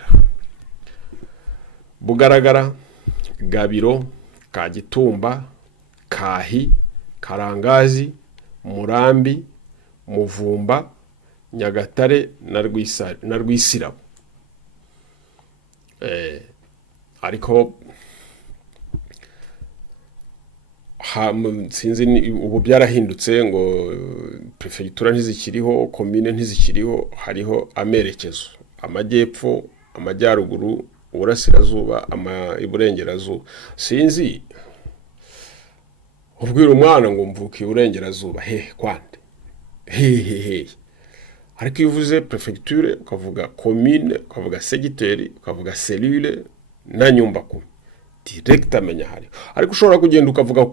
Bugaragara, Gabiro, Kagitumba, Kahi, Karangazi, Murambi, Muvumba, Nyagatare na Rwisirabo. Ariko sinzi ubu byarahindutse ngo prefegitura ntizikiriho, komine ntizikiriho, hariho amerekezo, amajyepfo, amajyaruguru, uburasirazuba, iburengerazuba. Sinzi ubwira umwana ngo mvuke iburengerazuba kwande hehehe, ariko iyo uvuze prefegiture ukavuga komine, ukavuga segiteri, ukavuga selule na nyumba kumi, direct amenya hari. Ariko ushobora kugenda ukavuga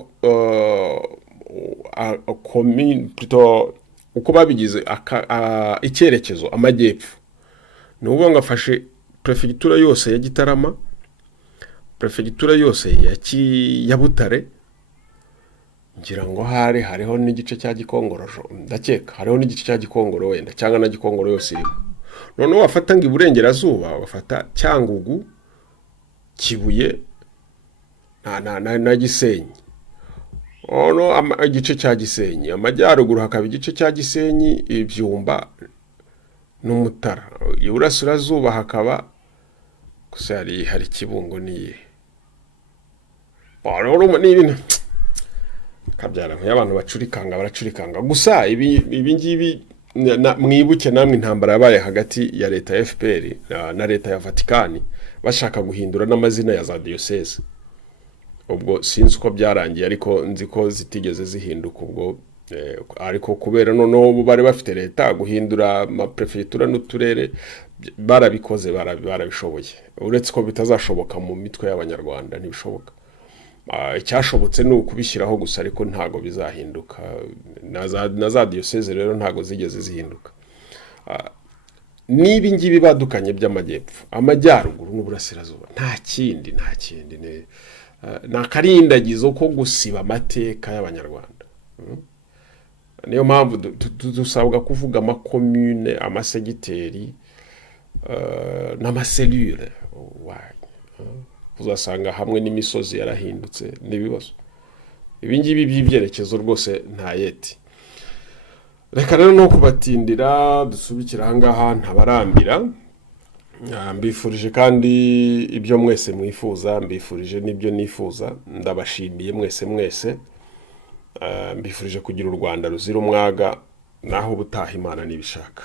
komine plutôt uko babigize icyerekezo amajyepfo, nuvuga ngo afashe prefegitura yose ya Gitarama, prefegitura yose ya Butare, ngira ngo hariho n'igice cya Gikongoro, ndakeka hariho n'igice cya Gikongoro wenda, cyangwa na Gikongoro yose irimo. None wafata ngo iburengerazuba wafata Cyangugu, Kibuye na Gisenyi, igice cya Gisenyi, amajyaruguru hakaba igice cya Gisenyi, Ibyumba n'Umutara, iburasirazuba hakaba gusa hari Kibungo niye. Ni ibintu kabyara nk'abantu baracurikanga gusa ibi ngibi mwibuke namwe intambara yabaye hagati ya leta ya FPR na leta ya Vatikani bashaka guhindura n'amazina ya za diocese. Ubwo sinzi uko byarangiye, ariko nzi ko zitigeze zihinduka ubwo, ariko kubera noneho bari bafite leta guhindura amaprefegitura n'uturere barabikoze, barabishoboye, uretse ko bitazashoboka mu mitwe y'abanyarwanda, ntibishoboka. Icyashobotse ni ukubishyiraho gusa, ariko ntago bizahinduka, na za diocese rero ntago zigeze zihinduka. Nibi ngibi badukanye by'amajyepfo, amajyaruguru n'uburasirazuba, nta kindi nakarindagizo ko gusiba amateka y'abanyarwanda. Niyo mpamvu dusabwa kuvuga amakomune, amasegiteri n'amaselule. Uzasanga hamwe n'imisozi yarahindutse n'ibibazo. Ibi ngibi by'ibyerekezo rwose nta yeti. Reka rero no kubatindira, dusubikira ahangaha ntabarambira. Mbifurije kandi ibyo mwese mwifuza, mbifurije n'ibyo nifuza, ndabashimiye mwese. Mbifurije kugira u Rwanda ruzira umwaga, naho ubutaha Imana nibishaka.